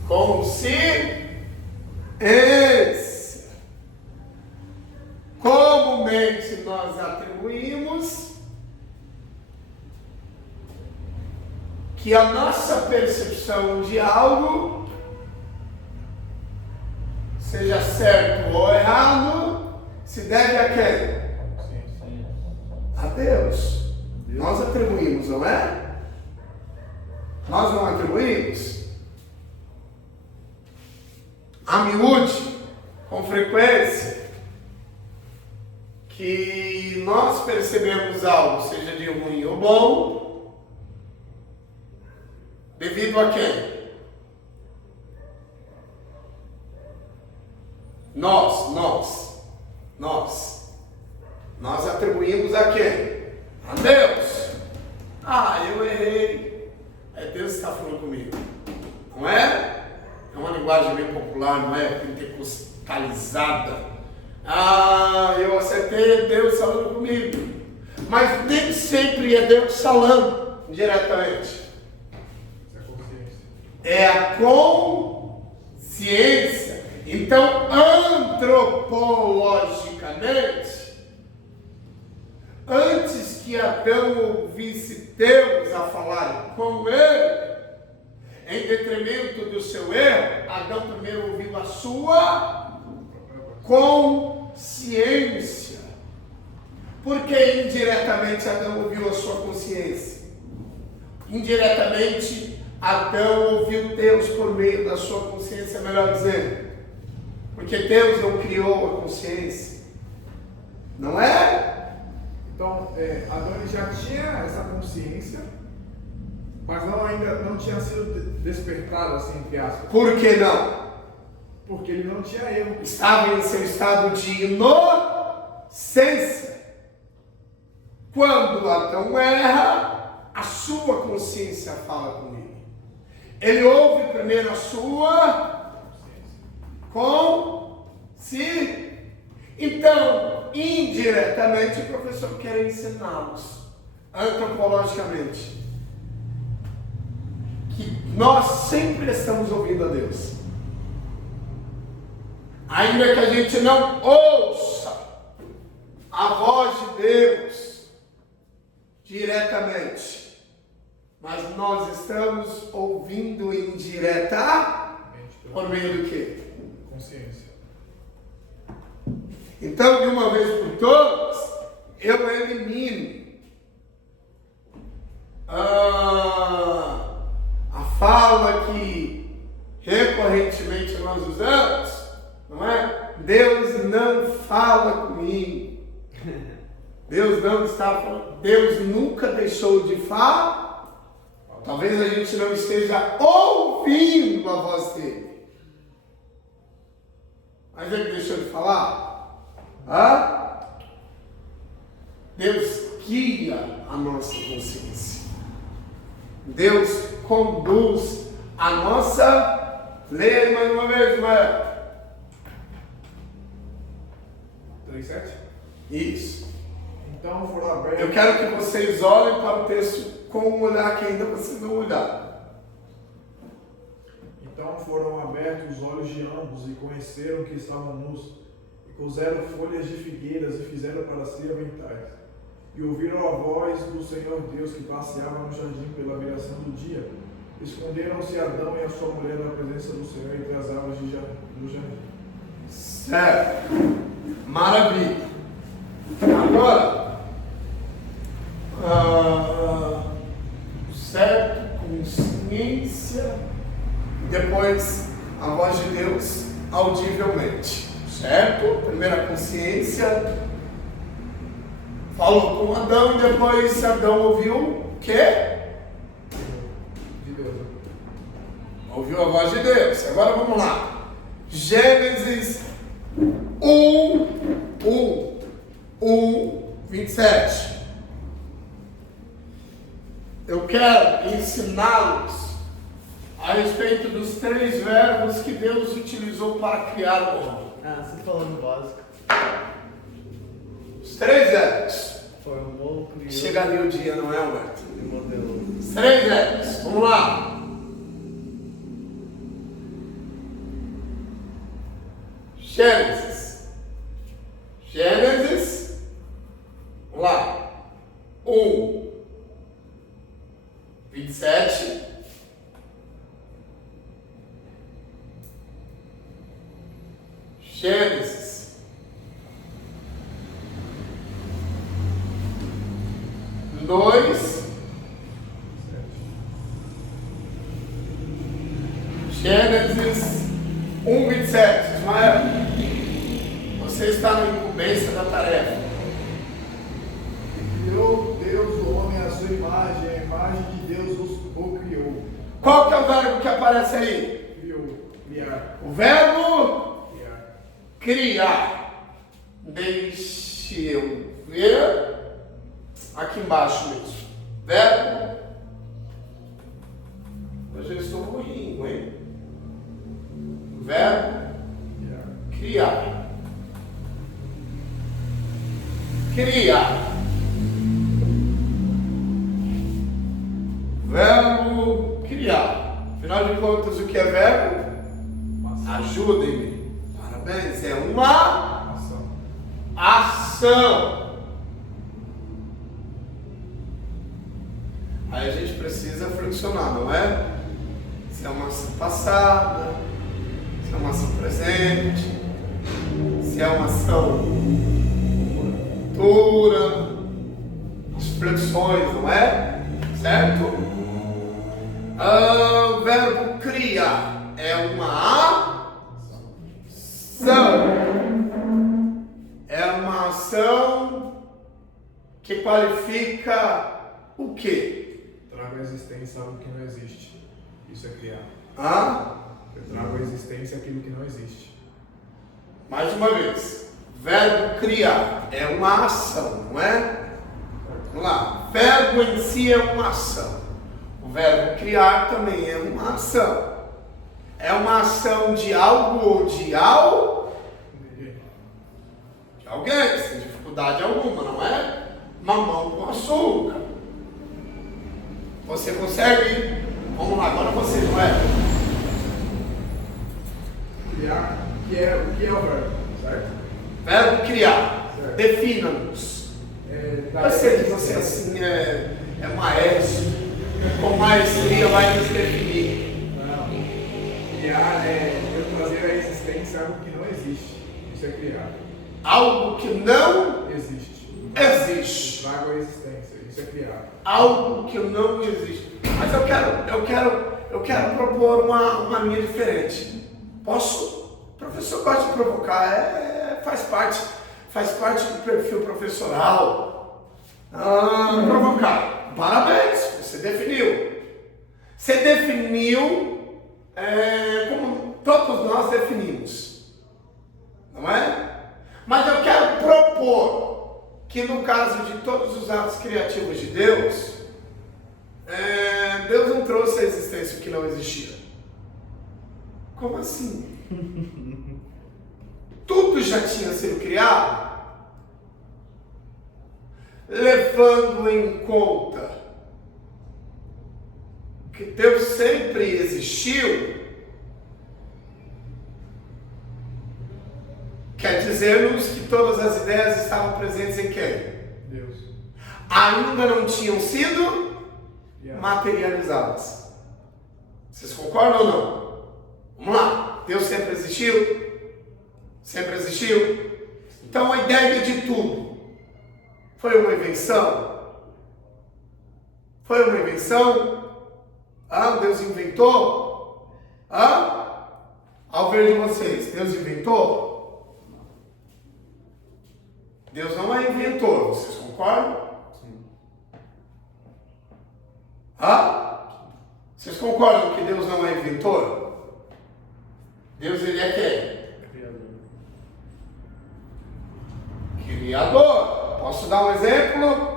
Consciência. Comumente nós atribuímos que a nossa percepção de algo, seja certo ou errado, se deve a quem? Consciência. A Deus. Nós atribuímos, não é? Nós não atribuímos? A miúde, com frequência, que nós percebemos algo, seja de ruim ou bom, devido a quem? Nós atribuímos a quem? A Deus. Eu errei. É Deus que está falando comigo. Não é? É uma linguagem bem popular. forma pentecostalizada. Eu acertei, Deus falando comigo. Mas nem sempre é Deus falando diretamente. É a consciência. Então, antropologicamente, antes que Adão ouvisse Deus a falar com ele, em detrimento do seu erro, Adão primeiro ouviu a sua consciência. Porque indiretamente Adão ouviu a sua consciência. Indiretamente Adão ouviu Deus por meio da sua consciência, melhor dizendo. Porque Deus não criou a consciência. Não é? Então, Adão ele já tinha essa consciência, mas ainda não tinha sido despertado, assim, entre aspas. Por que não? Porque ele não tinha erro. Estava em seu estado de inocência. Quando Adão erra, a sua consciência fala com ele. Ele ouve primeiro a sua consciência. Então, indiretamente, o professor quer ensiná-los, antropologicamente, que nós sempre estamos ouvindo a Deus. Ainda que a gente não ouça a voz de Deus diretamente, mas nós estamos ouvindo indiretamente por meio do quê? Consciência. Então, de uma vez por todas, eu elimino a fala que recorrentemente nós usamos, não é? Deus não fala comigo. Deus não está falando. Deus nunca deixou de falar. Talvez a gente não esteja ouvindo a voz dele. Mas ele deixou de falar? Deus guia a nossa consciência. Deus conduz a nossa. Leia mais uma vez, Maia. 3:7? Isso. Então foram abertos. Eu quero que vocês olhem para o texto com um olhar que ainda vocês não olharam. Então foram abertos os olhos de ambos e conheceram que estavam nus, e cozeram folhas de figueiras e fizeram para si aventais. E ouviram a voz do Senhor Deus que passeava no jardim pela viração do dia. Esconderam-se Adão e a sua mulher da presença do Senhor entre as árvores do jardim. Certo. Maravilha. Agora, certo, consciência, depois a voz de Deus audivelmente, certo? Primeira consciência, falou com Adão e depois Adão ouviu o quê? De Deus. Ouviu a voz de Deus. Agora vamos lá. Gênesis 1:27. Eu quero ensiná-los a respeito dos 3 verbos que Deus utilizou para criar o homem. Você falando básico. Os 3 verbos. Formou, criou. Chegaria o dia, não é, Humberto? E modelou. Os 3 verbos. Vamos lá. Gênesis. Vamos lá. 1:27. Gênesis 2. Gênesis 1:27. Ismael, você está na incumbência da tarefa. Criou Deus o homem à sua imagem, a imagem de Deus o criou. Qual que é o verbo que aparece aí? Criou. Criar. O verbo Criar. criar. Deixe eu ver aqui embaixo mesmo. Verbo. Hoje eu estou ruim, hein? Verbo Verbo criar. Afinal de contas, o que é verbo? Ação. Ajudem-me. Parabéns. É uma Ação. ação. Aí a gente precisa flexionar, não é? Se é uma ação passada, se é uma ação presente, se é uma ação futura, as flexões, não é? Certo? O verbo criar é uma ação. É uma ação que qualifica o quê? Trago à existência algo que não existe. Isso é criar. Eu trago à existência aquilo que não existe. Mais uma vez. Verbo criar é uma ação, não é? Vamos lá. Verbo em si é uma ação. O verbo criar também é uma ação. É uma ação de algo ou de alguém, sem dificuldade alguma, não é? Mamão com açúcar. Você consegue? Vamos lá, agora você, não é? Criar, o que é o verbo, certo? Verbo criar. Certo. Defina-nos. Dar Eu sei que existência. você assim é maestro. Com maestria vai nos definir. Não. Criar é eu trazer à existência algo que não existe. Isso é criar. Algo que não Existe. existe. Trago à existência. Isso é criar. Algo que não existe. Mas eu quero propor uma linha diferente. Posso? O professor gosta de provocar, faz parte do perfil professoral. Provocar. Parabéns, você definiu. Você definiu como todos nós definimos. Não é? Mas eu quero propor que no caso de todos os atos criativos de Deus, Deus não trouxe à existência o que não existia. Como assim? Tudo já tinha sido criado, levando em conta que Deus sempre existiu. Quer dizer-nos que todas as ideias estavam presentes em quem? Deus. Ainda não tinham sido materializadas. Vocês concordam ou não? Vamos lá. Deus sempre existiu? Sempre existiu? Então a ideia de tudo foi uma invenção? Foi uma invenção? Deus inventou? Ao ver de vocês, Deus inventou? Deus não é inventor, vocês concordam? Sim. Vocês concordam que Deus não é inventor? Deus, ele é quem? Criador. Posso dar um exemplo?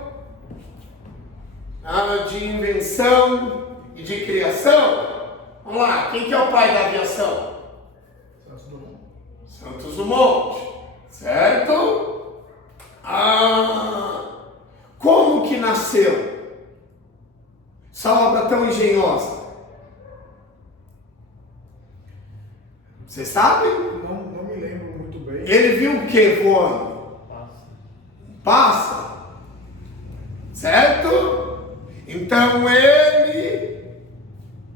De invenção e de criação? Vamos lá, quem que é o pai da aviação? Santos Dumont. Certo? Como que nasceu essa obra tão engenhosa? Você sabe? Não me lembro muito bem. Ele viu o que voando? Pássaro. Certo? Então ele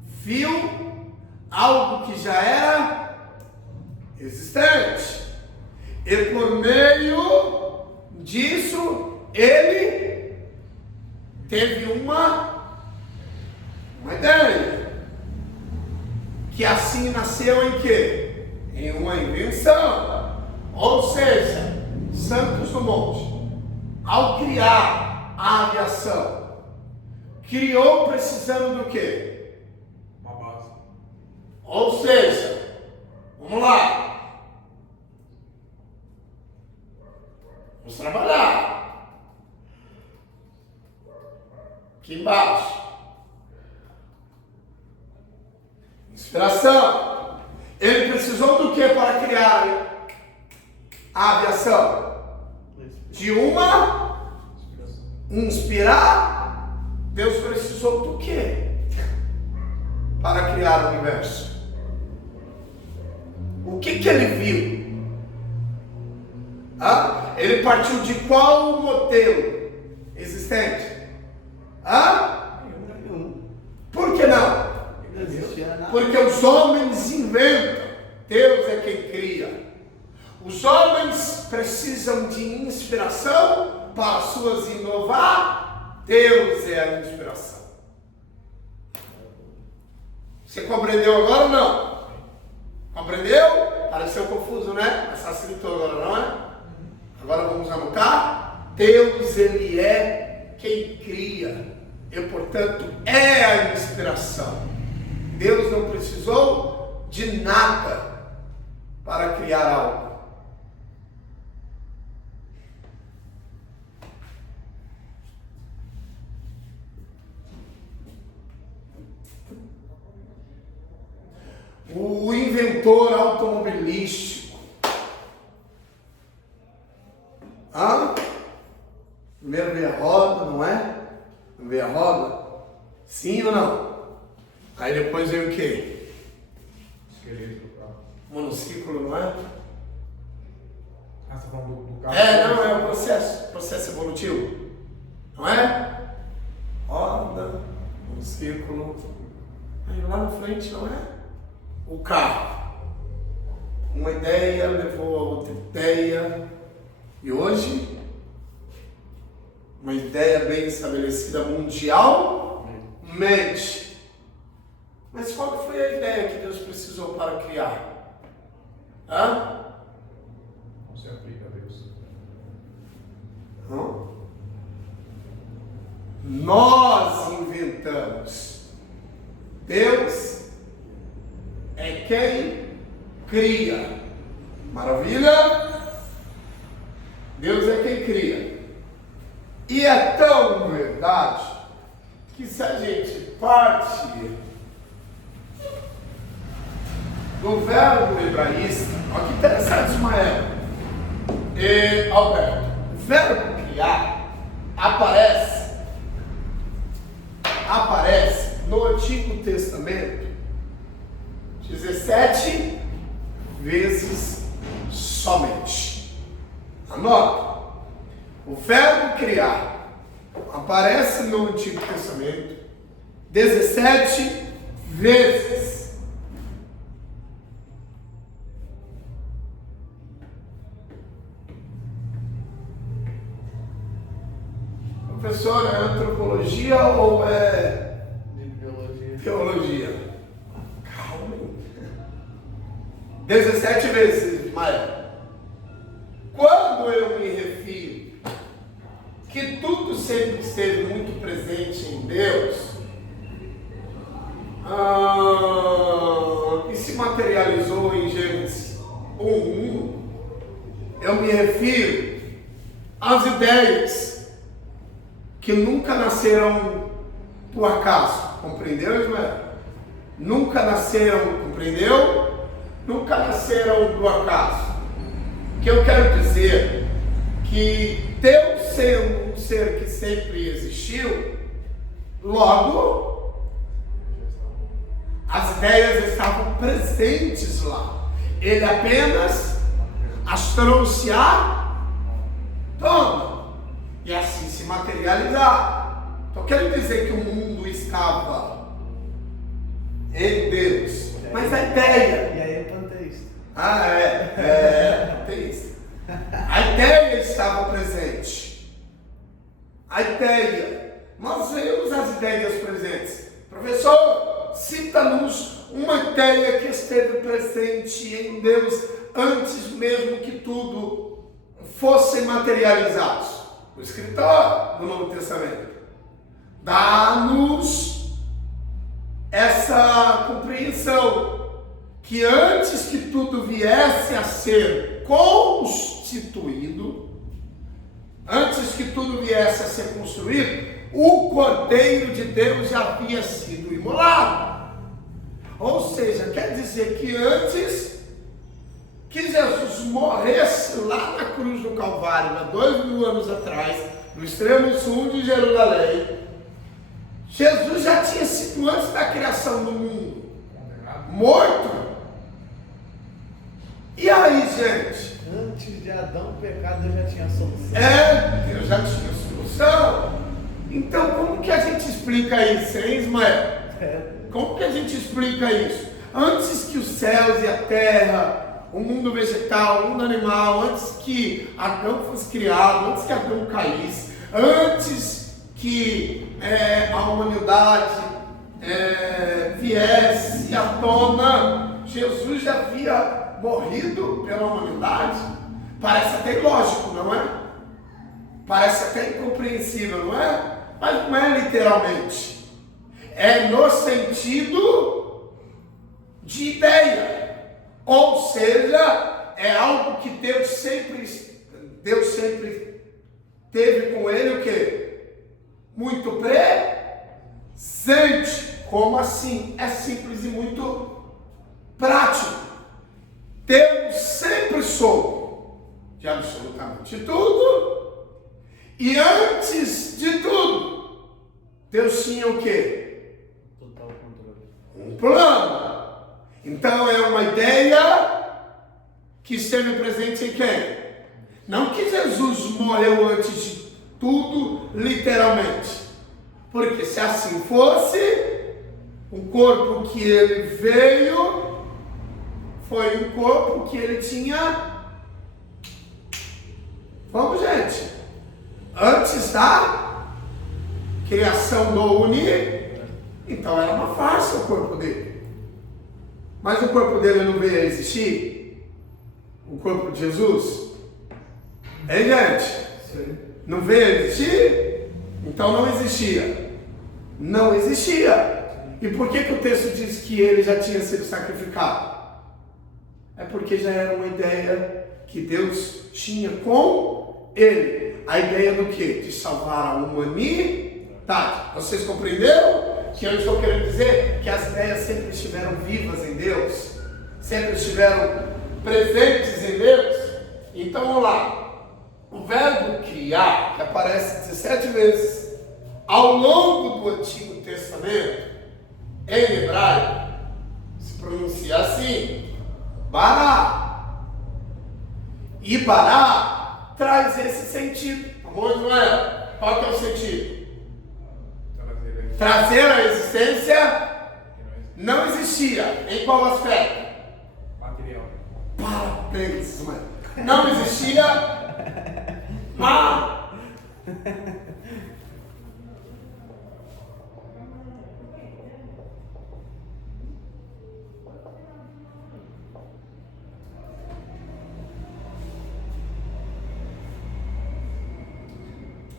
viu algo que já era existente. E por meio disso, ele teve uma ideia. Que assim nasceu em quê? Em uma invenção. Ou seja, Santos Dumont, ao criar a aviação, criou precisando do quê? Uma base. Ou seja, vamos lá. Vamos trabalhar. Aqui embaixo. Inspiração. Ele precisou do que para criar a aviação? De uma inspirar. Deus precisou do que para criar o universo? O que ele viu? Ele partiu de qual modelo existente? Por que não? Não existia nada. Porque os homens inventam, Deus é quem cria. Os homens precisam de inspiração para suas inovar, Deus é a inspiração. Você compreendeu agora ou não? Compreendeu? Pareceu confuso, né? Mas facilitou agora, não é? Agora vamos anotar. Deus, ele é quem cria. E, portanto, é a inspiração. Deus não precisou de nada para criar algo. O inventor automobilístico. Primeiro veio a roda, não é? Não veio a roda? Sim ou não? Aí depois veio o quê? Esqueleto do carro. Monociclo, não é? Você está falando do carro? Não, é o processo evolutivo. Não é? Roda, monociclo. Aí lá na frente, não é? O carro. Uma ideia levou a outra ideia. E hoje, uma ideia bem estabelecida mundialmente. Mas qual que foi a ideia que Deus precisou para criar? Não se aplica a Deus. Não? Nós inventamos. Deus é quem cria. Maravilha? Deus é quem cria. E é tão verdade que se a gente parte do verbo hebraísta, olha que interessante, Ismael e Alberto, o verbo criar aparece no Antigo Testamento 17 vezes somente. Anota. O verbo criar aparece no Antigo Testamento 17 vezes. Professor, é antropologia ou é De biologia. teologia? Calma. 17 vezes, Maia. Quando eu me refiro que tudo sempre esteve muito presente em Deus, e se materializou em Gênesis 1:1, eu me refiro às ideias que nunca nasceram por acaso. Compreendeu, Ismael? Nunca nasceram, compreendeu? Nunca nasceram do acaso. O que eu quero dizer que Deus sendo um ser que sempre existiu, logo as ideias estavam presentes lá. Ele apenas as trouxe à tona e assim se materializar. Então quero dizer que o mundo estava em Deus, mas a ideia... E aí é panteísta. Panteísta. A ideia estava presente. A ideia. Nós vemos as ideias presentes. Professor, cita-nos uma ideia que esteve presente em Deus antes mesmo que tudo fosse materializado. O escritor do Novo Testamento dá-nos essa compreensão que antes que tudo viesse a ser constituído, antes que tudo viesse a ser construído, o Cordeiro de Deus já havia sido imolado. Ou seja, quer dizer que antes que Jesus morresse lá na cruz do Calvário, há 2000 anos atrás, no extremo sul de Jerusalém, Jesus já tinha sido antes da criação do mundo, Condenado. morto. E aí, gente? Antes de Adão pecar, Deus já tinha a solução. Deus já tinha solução. Então, como que a gente explica isso, hein, Ismael? Como que a gente explica isso? Antes que os céus e a terra, o mundo vegetal, o mundo animal, antes que Adão fosse criado, antes que Adão caísse, antes que a humanidade viesse à tona, Jesus já havia morrido pela humanidade. Parece até ilógico, não é? Parece até incompreensível, não é? Mas não é literalmente. É no sentido de ideia. Ou seja, é algo que Deus sempre teve com ele o quê? Muito presente. Como assim? É simples e muito prático. Deus sempre soube de absolutamente tudo. E antes de tudo, Deus tinha o quê? Total controle. Um plano. Então é uma ideia que esteve presente em quem? Não que Jesus morreu antes de tudo, literalmente. Porque se assim fosse, o corpo que ele veio foi um corpo que ele tinha. Vamos, gente. Antes da criação do universo, então era uma farsa o corpo dele. Mas o corpo dele não veio a existir? O corpo de Jesus? Hein, gente? Sim. Não veio a existir? Então não existia. Não existia. E por que o texto diz que ele já tinha sido sacrificado? É porque já era uma ideia que Deus tinha com ele. A ideia do quê? De salvar a humanidade. Vocês compreenderam? Que eu estou querendo dizer que as ideias sempre estiveram vivas em Deus, sempre estiveram presentes em Deus. Então vamos lá. O verbo criar, que aparece 17 vezes ao longo do Antigo Testamento, em hebraico, se pronuncia assim: bará. E bará traz esse sentido. Vamos, Ismael? Qual que é o sentido? Trazer a existência não existia. Em qual aspecto? Material. Parabéns, Ismael. Não existia.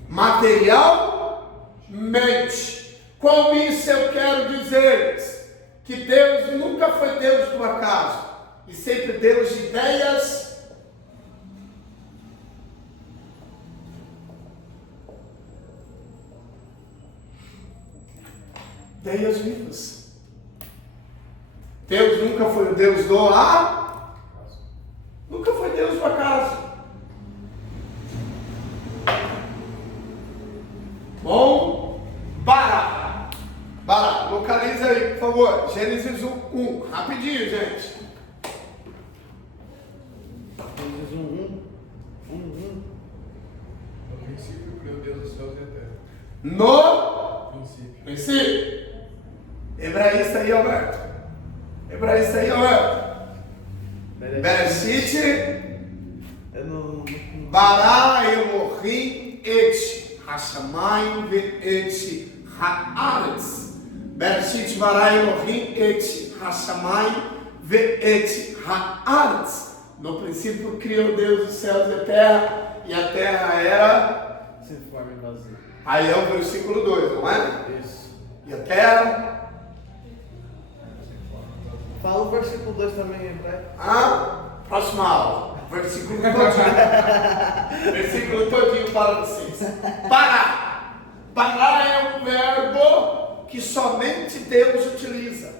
Materialmente. Com isso eu quero dizer que Deus nunca foi Deus do acaso, e sempre Deus de ideias vivas. Deus nunca foi o Deus do nunca foi Deus do acaso. Bom, bará. Localiza aí, por favor. Gênesis 1. Rapidinho, gente. Gênesis 1. No princípio, criou Deus os céus e a terra. No Princípio. Hebraísta aí, Alberto. Bereshit. Bara Elohim et Hashamayim ve'et haaretz. Bereshit bara Elohim et Hashamayim ve'et haaretz. No princípio criou Deus os céus e a terra era sem forma e vazio. Aí é o versículo 2, não é? Isso. E a terra. Fala o versículo 2 também em hebraico. Próxima aula. Versículo todinho. Versículo todinho para vocês. Parar. Parar é um verbo que somente Deus utiliza.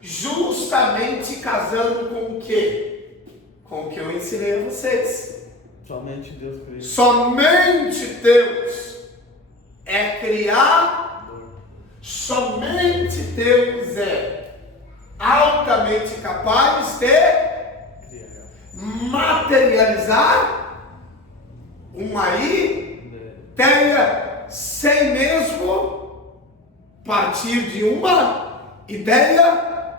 Justamente casando com o quê? Com o que eu ensinei a vocês. Somente Deus cria. Somente Deus é criar Somente Deus é altamente capaz de materializar uma ideia sem mesmo partir de uma ideia,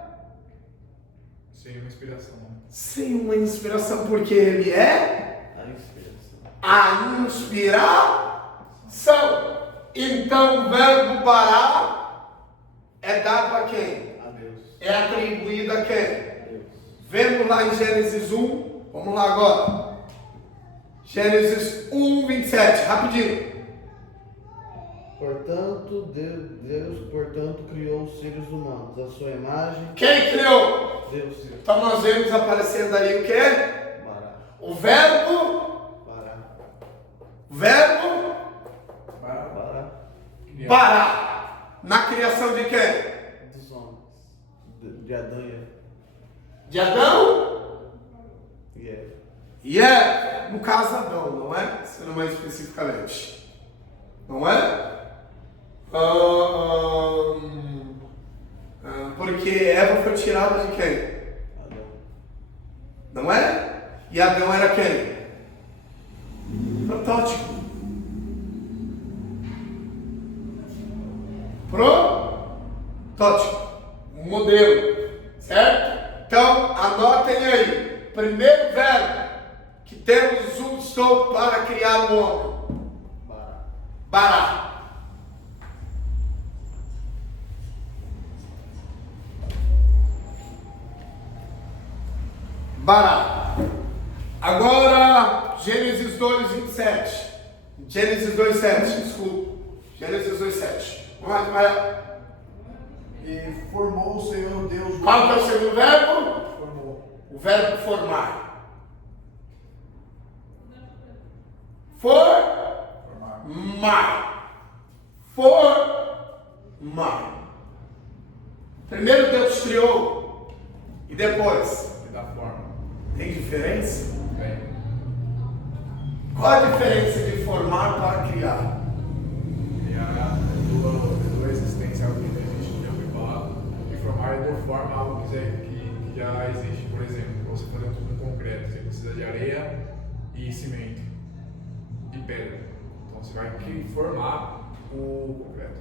Sem uma inspiração. sem uma inspiração, porque Ele é A inspiração. a inspiração. Então o verbo bará é dado a quem? A Deus. É atribuído a quem? Deus. Vemos lá em Gênesis 1, vamos lá agora. Gênesis 1, 27, rapidinho. Portanto, Deus, portanto, criou os seres humanos, à sua imagem. Quem criou? Deus. Então nós vemos aparecendo aí o quê? Bará. O verbo, Bará. Bará. bará. Na criação de quem? Dos homens. De Adão e Eva. De Adão E Eva. e Eva. No caso Adão, não é? Sendo mais especificamente. Não é? Porque Eva foi tirada de quem? Adão. Não é? E Adão era quem? Protótipo. Protótipo. Modelo. Certo? Então, anotem aí. Primeiro verbo que temos usou para criar o homem. Bará. Bará. Bará. Agora, Gênesis 2, 27. Gênesis 2, 7, desculpa. Gênesis 2, 7. Vamos lá, E formou o Senhor Deus. qual que é o segundo verbo? Formou. O verbo formar. Formar. Formar. Primeiro Deus criou e depois. E da forma. Tem diferença? Tem. Qual a diferença de formar para criar? E a do existencial que não existe, que já foi falado. E formar é dar forma a algo que já existe. Por exemplo, para você fazer tudo em concreto, você precisa de areia e cimento. E pedra. Então você vai formar o concreto.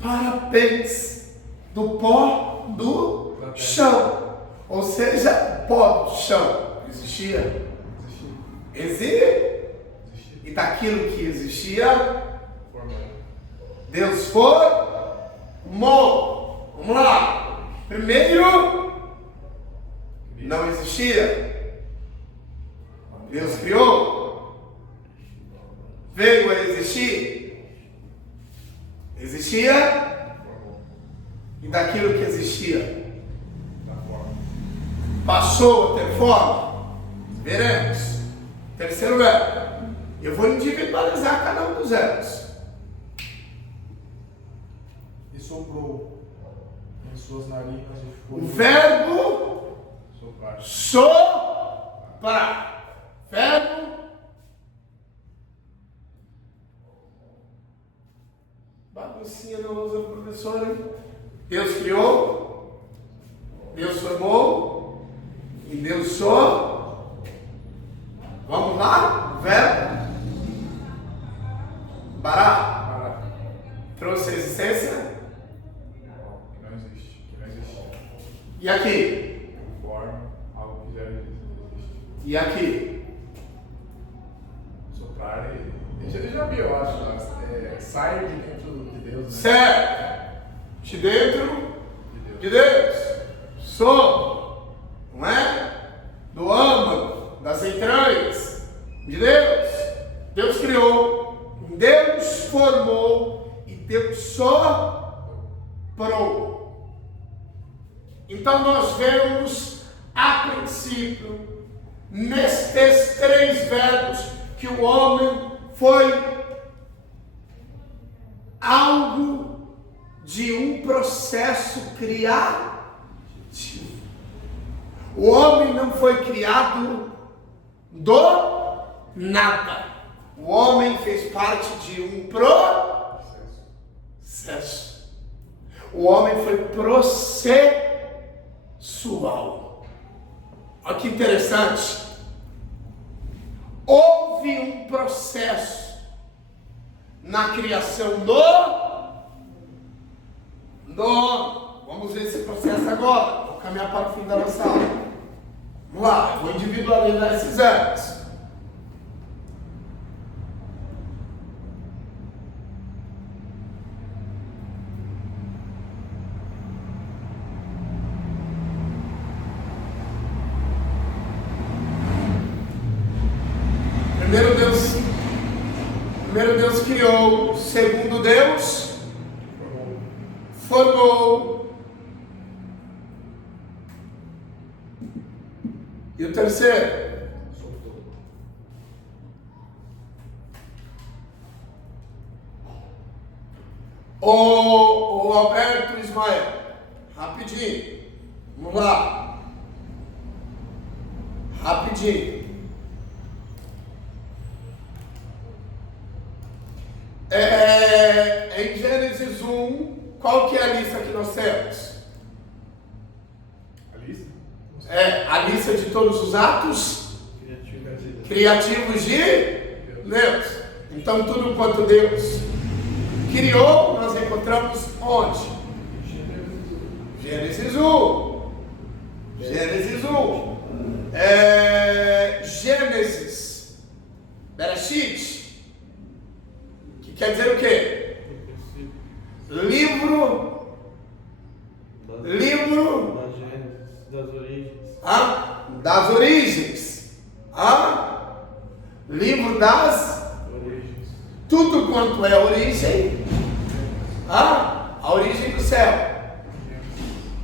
Parabéns do pó do Da terra. chão. Ou seja, pó do chão. Existia? Existir. E daquilo que existia, Formou. Deus formou. Vamos lá. Primeiro, não existia. Deus criou. Veio a existir. Existia. Formou. E daquilo que existia, Da forma. passou a ter forma. Veremos. Terceiro verbo. Eu vou individualizar cada um dos verbos. E soprou em suas narinas e O fogo. verbo Soprar. soprar. Verbo. Baguncinha não usa professor, hein? Deus criou. Deus formou. E Deus só. Vamos lá? Verbo. Bará. Para. Trouxe a existência. Que não existe. Que não existe. E aqui? Forma algo que já existe. E aqui? Soprar e. Já vi, eu acho. Sai de dentro de Deus, né? Certo. De dentro De Deus. de Deus. Sou. Não é? Do âmago, das entranhas de Deus. Deus criou. Deus formou. E Deus soprou. Então nós vemos a princípio nestes três verbos que o homem foi algo de um processo criativo. O homem não foi criado do nada. O homem fez parte de um processo. o homem foi processual. Olha que interessante. Houve um processo na criação do homem. Vamos ver esse processo agora. Vou caminhar para o fim da nossa aula. Vamos lá, eu vou individualizar esses anos. Primeiro Deus criou, segundo Deus formou. E o terceiro? O Alberto Ismael, rapidinho, vamos lá, rapidinho. Em Gênesis 1, qual que é a lista que nós temos? A lista? A lista de todos os atos criativos de Deus. Então, tudo quanto Deus criou, nós encontramos onde? Gênesis 1. Gênesis 1. Gênesis. Bereshit. Que quer dizer o quê? Livro das origens. Das origens. Livro das Origens. tudo quanto é origem. A origem do céu.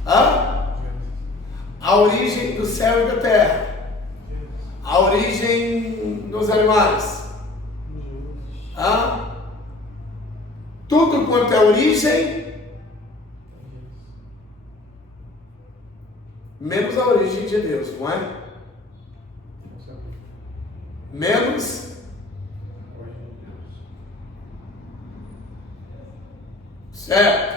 A origem do céu e da terra. A origem dos animais. Tudo quanto é origem, menos a origem de Deus, não é? Menos certo.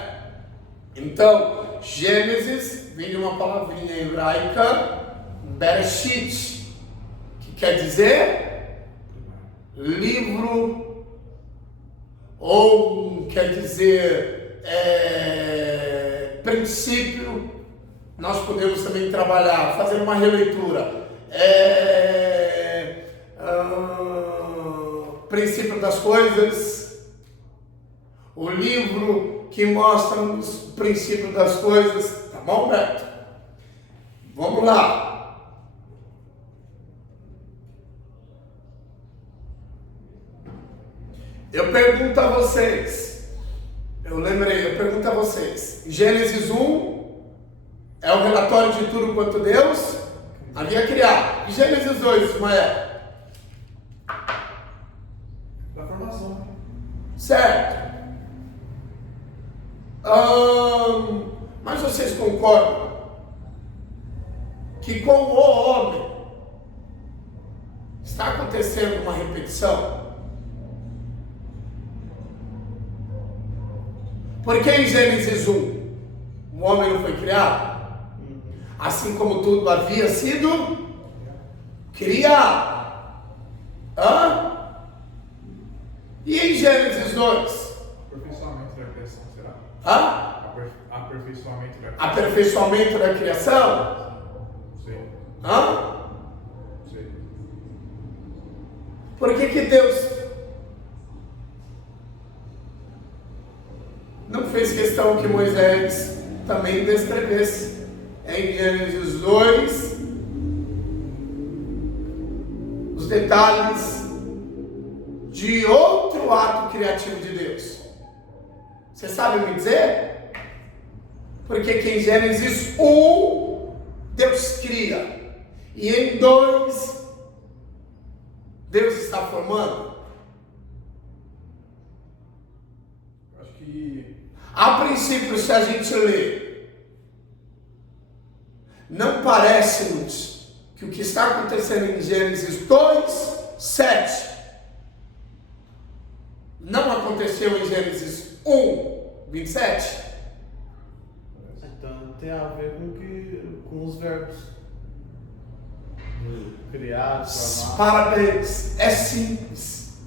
Então, Gênesis vem de uma palavrinha hebraica, Bereshit, que quer dizer livro, ou quer dizer princípio. Nós podemos também trabalhar, fazer uma releitura. Princípio das coisas, o livro que mostra-nos o princípio das coisas. Tá bom, Beto? Vamos lá. Eu pergunto a vocês, eu pergunto a vocês, Gênesis 1 é o relatório de tudo quanto Deus havia criado. E Gênesis 2, Ismael? Da formação. Certo. Mas vocês concordam que com o homem está acontecendo uma repetição? Porque em Gênesis 1, o homem não foi criado? Assim como tudo havia sido criado. E em Gênesis 2? Aperfeiçoamento da criação, será? Aperfeiçoamento da criação. Aperfeiçoamento da criação? Não sei. Hã? Não sei. Por que Deus não fez questão que Moisés também descrevesse em Gênesis 2 os detalhes de outro ato criativo de Deus? Você sabe me dizer? Porque que em Gênesis 1 Deus cria e em 2 Deus está formando. Acho que A princípio, se a gente lê, não parece-nos que o que está acontecendo em Gênesis 2, 7 não aconteceu em Gênesis 1, 27? Então tem a ver com os verbos. Criar, formar. Parabéns, é simples.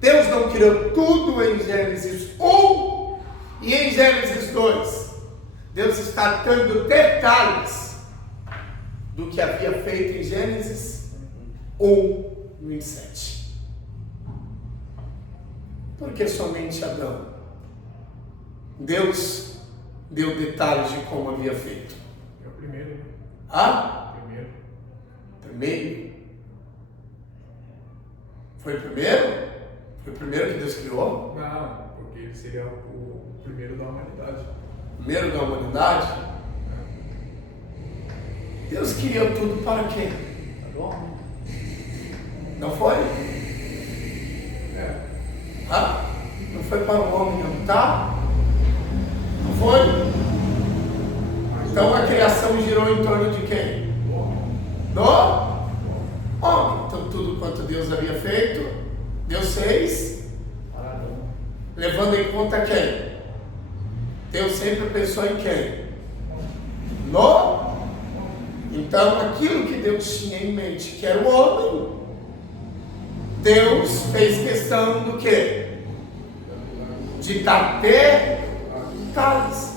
Deus não criou tudo em Gênesis 1 e em Gênesis 2. Deus está dando detalhes do que havia feito em Gênesis 1, 27. Por que somente Adão? Deus deu detalhes de como havia feito. É o primeiro, né? Primeiro? Foi o primeiro? Foi o primeiro que Deus criou? Não, porque ele seria o primeiro da humanidade. Primeiro da humanidade? Deus criou tudo para quem? Para o homem. Não foi? É. Não foi para o homem habitar? Não foi? Então a criação girou em torno de quem? Do homem. Então tudo quanto Deus havia feito, Deus fez, levando em conta quem? Deus sempre pensou em quem? No. Então aquilo que Deus tinha em mente, que era o homem, Deus fez questão do quê? De dar detalhes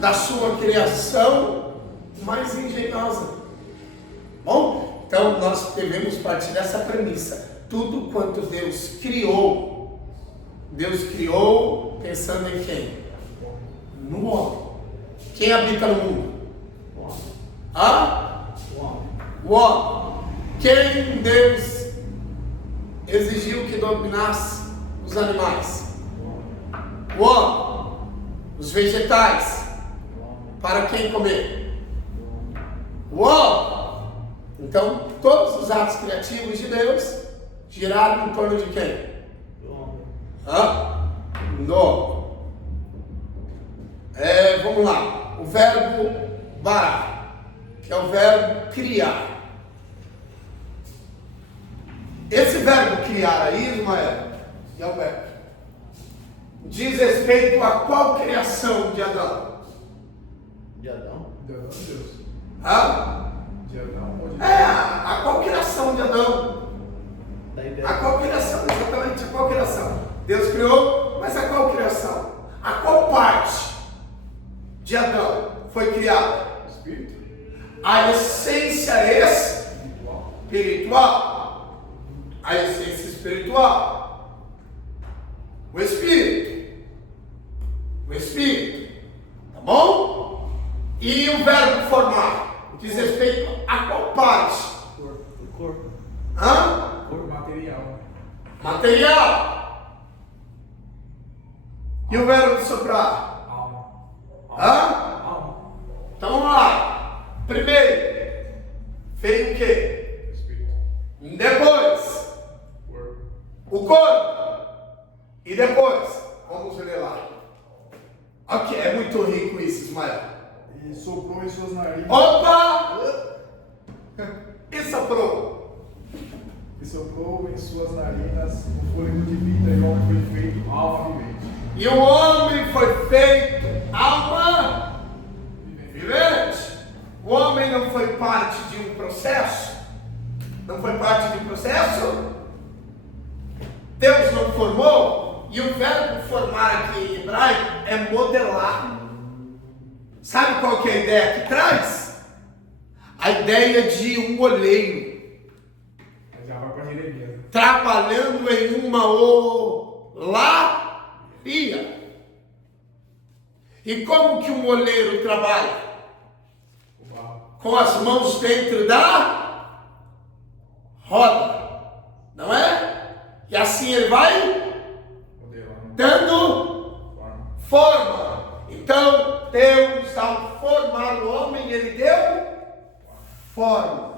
da sua criação mais engenhosa. Bom, então nós devemos partir dessa premissa. Tudo quanto Deus criou pensando em quem? No homem. Quem habita no mundo? O homem. Quem Deus exigiu que dominasse os animais? O homem. Os vegetais. Para quem comer? O homem. Então, todos os atos criativos de Deus giraram em torno de quem? Do homem. Vamos lá. O verbo bara, que é o verbo criar. Esse verbo criar aí, Ismael, é o verbo. Diz respeito a qual criação de Adão? De Adão? De Adão de Deus. De Adão ou de Deus? A qual criação de Adão? Da ideia. A qual criação? Exatamente, a qual criação? Deus criou, mas a qual criação? A qual parte de Adão foi criada? Espírito. A essência espiritual. A essência espiritual. O Espírito. Tá bom? E o verbo formar diz respeito a qual parte? O corpo. Corpo material. Material. E o verbo soprar? Alma. Alma. Então vamos lá. Primeiro, veio o quê? Espírito. Depois, Corpo. o corpo. E depois, vamos ler lá. Ok, é muito rico isso, Ismael. E soprou em suas narinas. Opa! E soprou. E soprou em suas narinas o fôlego de vida, e o homem foi feito alma vivente. E o homem foi feito alma vivente. O homem não foi parte de um processo? Não foi parte de um processo? Deus não formou? E o verbo formar aqui em hebraico é modelar. Sabe qual que é a ideia que traz? A ideia de um oleiro Aí já vai para Jeremias. trabalhando em uma olaria. E como que um oleiro trabalha? O barro. Com as mãos dentro da roda, não é? E assim ele vai Modelando. dando forma. Então, Deus, ao formar o homem, ele deu forma.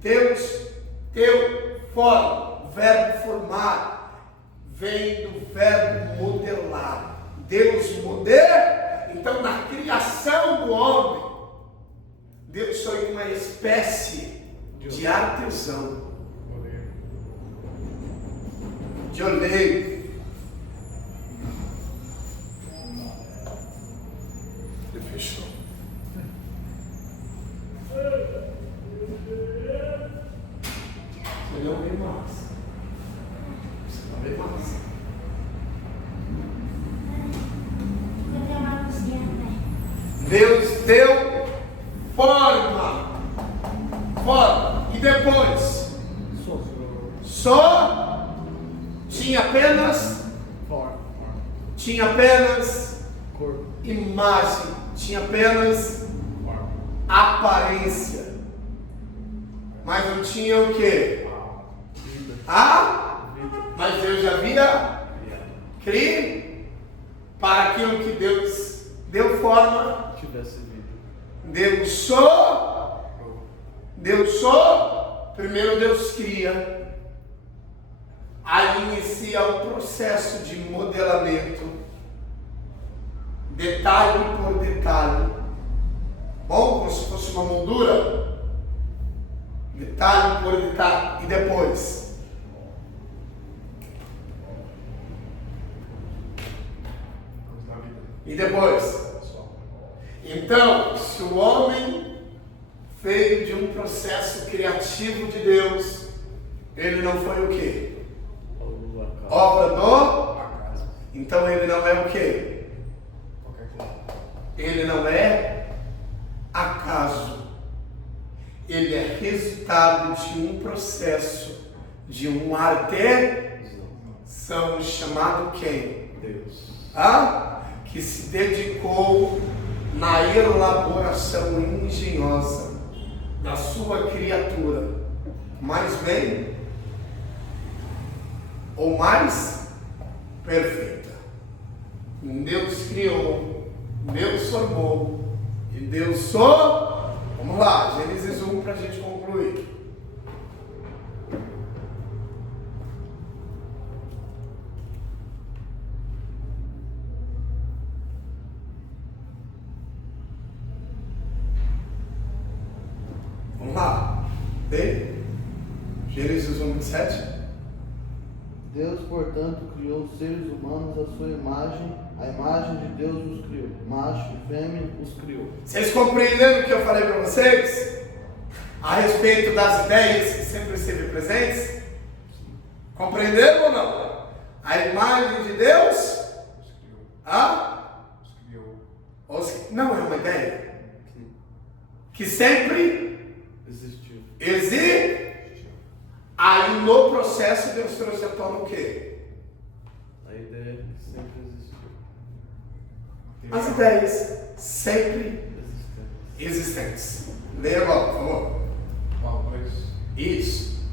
Deus deu forma. O verbo formar vem do verbo modelar. Deus modela. Então, na criação do homem, Deus foi uma espécie de artesão, Oleiro. de oleiro. Deus deu forma. E depois? Só tinha apenas Corpo. imagem, tinha apenas aparência. Mas não tinha o quê? Mas Deus já havia criado para aquilo que Deus deu forma. Tivesse vida. Primeiro Deus cria, aí inicia o processo de modelamento, detalhe por detalhe, bom, como se fosse uma moldura, detalhe por detalhe, e depois, então, se o homem veio de um processo criativo de Deus, ele não foi o quê? Obra do? Então ele não é o quê? Ele não é acaso. Ele é resultado de um processo, de um artesão chamado quem? Deus. Que se dedicou na elaboração engenhosa da sua criatura, mais bem ou mais perfeita. Deus criou, Deus formou e Deus só. Vamos lá, Gênesis 1 para a gente concluir. Vamos lá. Bem? Gênesis 1, 27. Deus, portanto, criou os seres humanos à sua imagem, a imagem de Deus os criou, macho e fêmea os criou. Vocês compreenderam o que eu falei para vocês? A respeito das ideias que sempre esteve presentes? Compreenderam ou não? A imagem de Deus? Não é uma ideia? Que sempre existe. Aí no processo Deus trouxe à tona o quê? A ideia que sempre existiu. As ideias sempre existentes. Leia agora, por favor. Isso.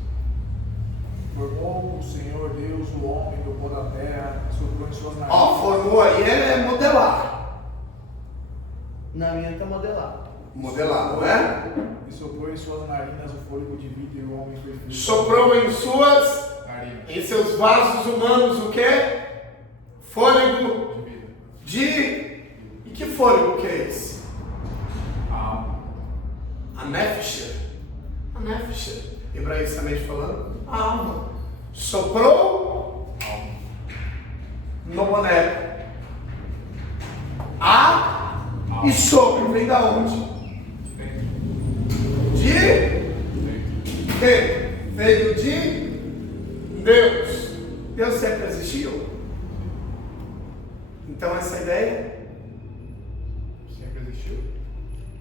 Formou o Senhor Deus o homem do pó da terra, soprou em suas narinas. Formou aí é modelar. Na minha está modelar. Modelar, não é? E soprou em suas narinas o fôlego de vida e o homem foi feito. Soprou em seus vasos humanos o quê? Fôlego de... E que fôlego que é esse? A nefesh. Hebraicamente falando, a alma. Soprou no boneco. E sopro vem da onde? Veio de Deus. Deus sempre existiu. Então essa ideia Sempre existiu?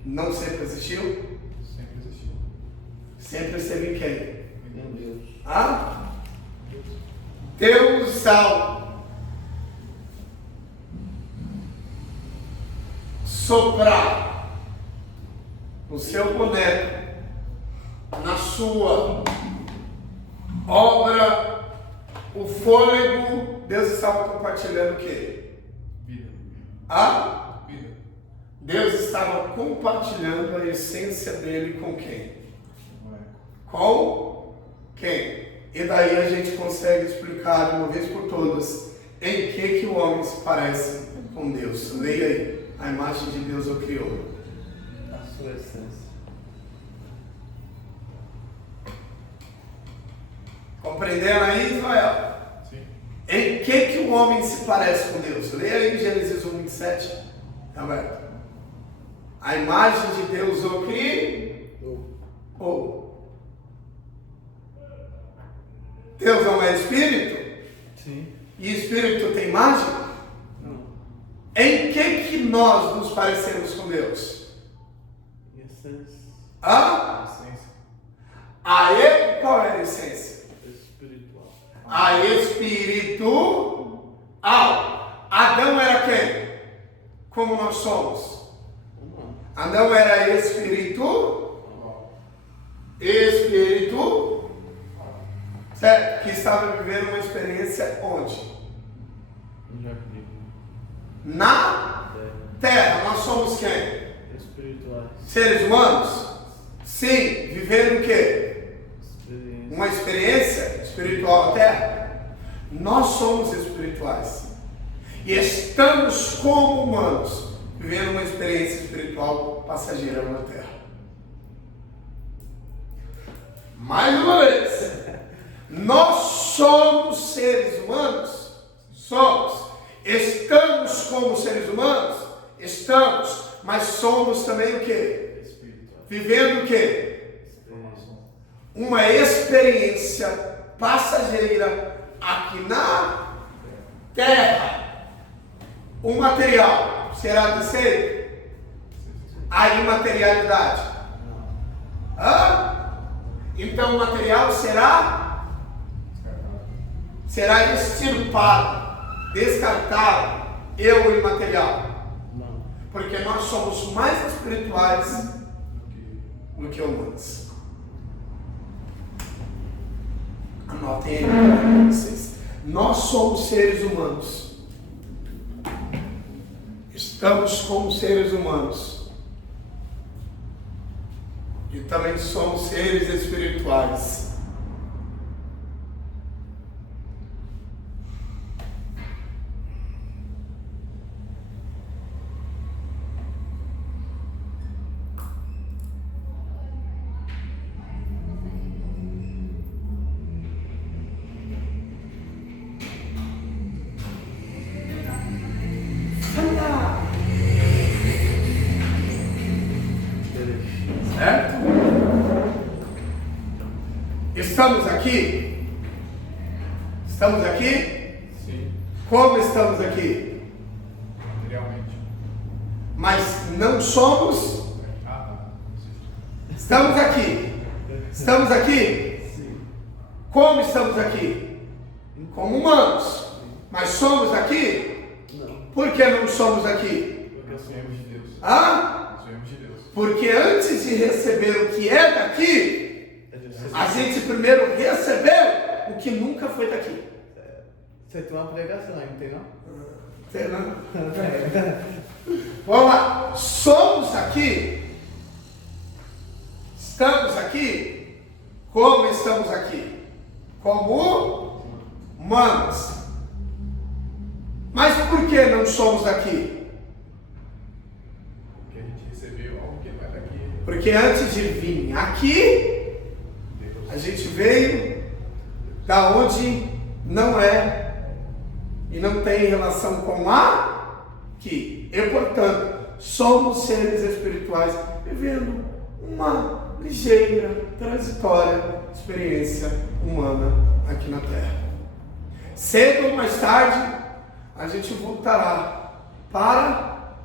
não sempre existiu. Sempre existiu. Sempre esteve em quem? Em Deus. Deus ao soprar no seu boneco, na sua obra, o fôlego, Deus estava compartilhando o quê? Vida. Vida. Deus estava compartilhando a essência dele com quem? Não é. Com quem? E daí a gente consegue explicar de uma vez por todas em que o homem se parece com Deus. Leia aí. A imagem de Deus o criou. A sua essência. Compreendendo aí, Israel? Sim. Em que o homem se parece com Deus? Leia aí Gênesis 1, 27. Aberto. A imagem de Deus o criou. Deus não é espírito? Sim. E espírito tem imagem? Não. Em que nós nos parecemos com Deus? Em essência. Hã? Essência. Qual é a essência? Espiritual. A espiritual. Adão era quem? Como nós somos? Humano. Adão era espírito, certo? Que estava vivendo uma experiência onde? No jardim. Na terra. Nós somos quem? Espirituais. Seres humanos? Sim. Vivendo o quê? Experiência. Uma experiência espiritual na terra? Nós somos espirituais. E estamos como humanos, vivendo uma experiência espiritual passageira na terra. Mais uma vez, nós somos seres humanos? Somos. Estamos como seres humanos? Estamos. Mas somos também o quê? Espiritual. Vivendo o quê? Experiência. Uma experiência passageira aqui na terra. O material será desceito? A imaterialidade. Então o material será extirpado, descartado, eu imaterial. Não. Porque nós somos mais espirituais do que humanos. Anotem aí para vocês. Nós somos seres humanos. Estamos como seres humanos. E também somos seres espirituais. Certo? Estamos aqui? Estamos aqui? Sim. Como estamos aqui? Materialmente. Mas não somos? Sim. Estamos aqui. Estamos aqui? Sim. Como estamos aqui? Como humanos. Mas somos aqui? Não. Por que não somos aqui? Porque Nós viemos de Deus. Nós viemos de Deus. Porque antes de receber o que é daqui, a gente primeiro recebeu o que nunca foi daqui. Você tem uma pregação aí, não tem não? Sei não. Vamos lá. Somos aqui. Estamos aqui. Como estamos aqui? Como humanos. Mas por que não somos aqui? Porque a gente recebeu algo que vai daqui. Porque antes de vir aqui, a gente veio da onde não é e não tem relação com aqui. E portanto, somos seres espirituais vivendo uma ligeira, transitória experiência humana aqui na Terra. Cedo ou mais tarde, a gente voltará para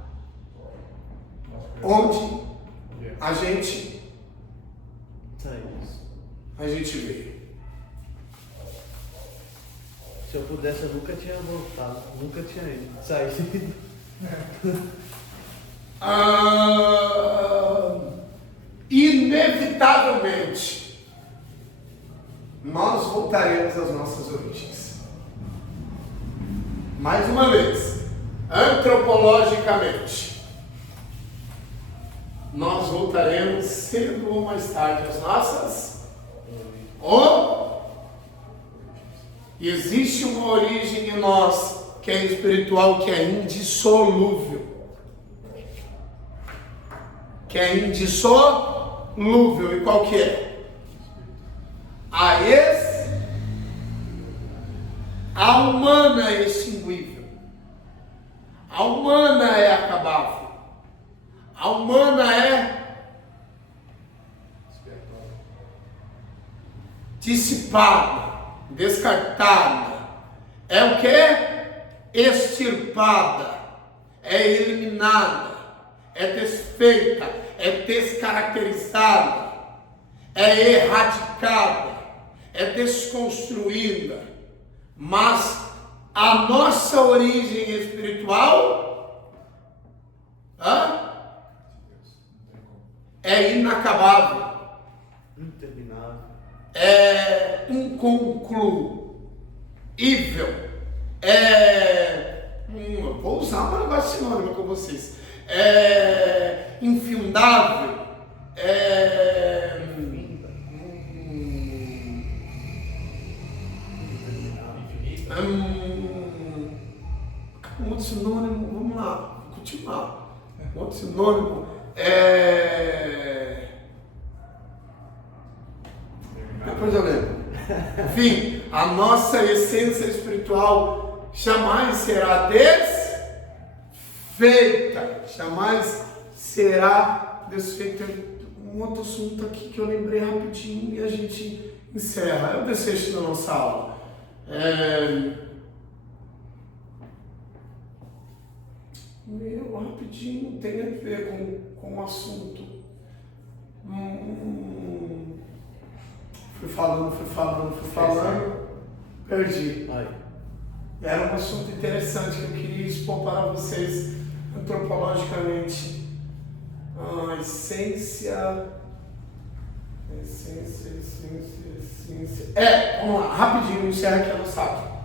onde a gente veio. Se eu pudesse, eu nunca tinha voltado, nunca tinha ido, saído. Inevitavelmente, nós voltaremos às nossas origens. Mais uma vez, antropologicamente, nós voltaremos cedo ou mais tarde às nossas existe uma origem em nós que é espiritual, que é indissolúvel. E qual que é? A humana é extinguível. A humana é acabável. A humana é dissipada, descartada. É o que? Extirpada. É eliminada. é desfeita, é descaracterizada, é erradicada, é desconstruída. Mas a nossa origem espiritual é inacabável, Interminável. é inconcluível, vou usar uma negócio sinônimo com vocês, é infindável, um outro sinônimo, vamos lá, vou continuar. Um outro sinônimo depois eu lembro. Enfim, a nossa essência espiritual jamais será desfeita, jamais será desfeita. Um outro assunto aqui que eu lembrei rapidinho e a gente encerra. É o desfecho da nossa aula. Rapidinho, tem a ver com o assunto. Fui falando, perdi. Era um assunto interessante que eu queria expor para vocês antropologicamente. Essência. Vamos lá, rapidinho, encerra aqui a nossa aula.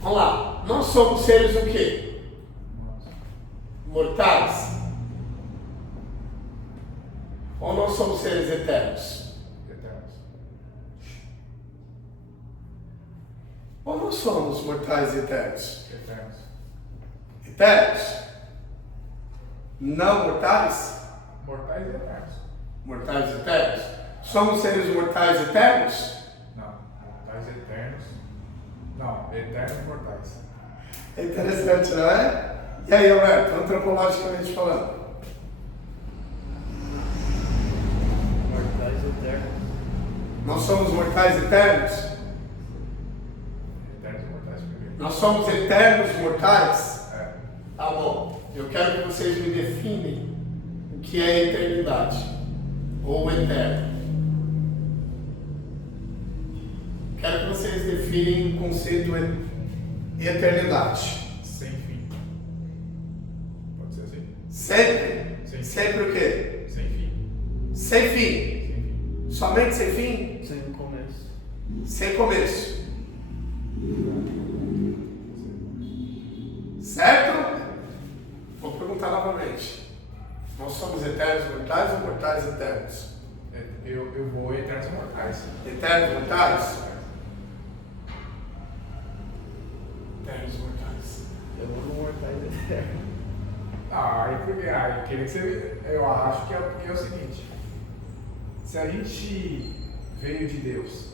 Vamos lá, nós somos seres o quê? Mortais? Ou nós somos seres eternos? Eternos. Ou nós somos mortais e eternos? Eternos. Eternos? Não mortais? Mortais e eternos. Mortais e eternos? Somos seres mortais e eternos? Não. Mortais e eternos. Não. Eternos e mortais. É interessante, não é? E aí, Alberto, antropologicamente falando? Mortais eternos. Nós somos mortais e eternos? Eternos e mortais primeiro. Nós somos eternos mortais? Tá bom. Eu quero que vocês me definem o que é eternidade ou eterno. Quero que vocês definem o conceito eternidade. Sem fim. Pode ser assim? Sempre? Sim. Sempre o quê? Sem fim. Sem fim. Sem fim. Somente sem fim? Sem começo. Sem começo. Certo? Vou perguntar novamente. Nós somos eternos mortais ou mortais eternos? Eu vou eternos e mortais. Eternos mortais? Eternos mortais. Eu vou no mortais eternos. Eu queria que você. Eu acho que é o seguinte. Se a gente veio de Deus.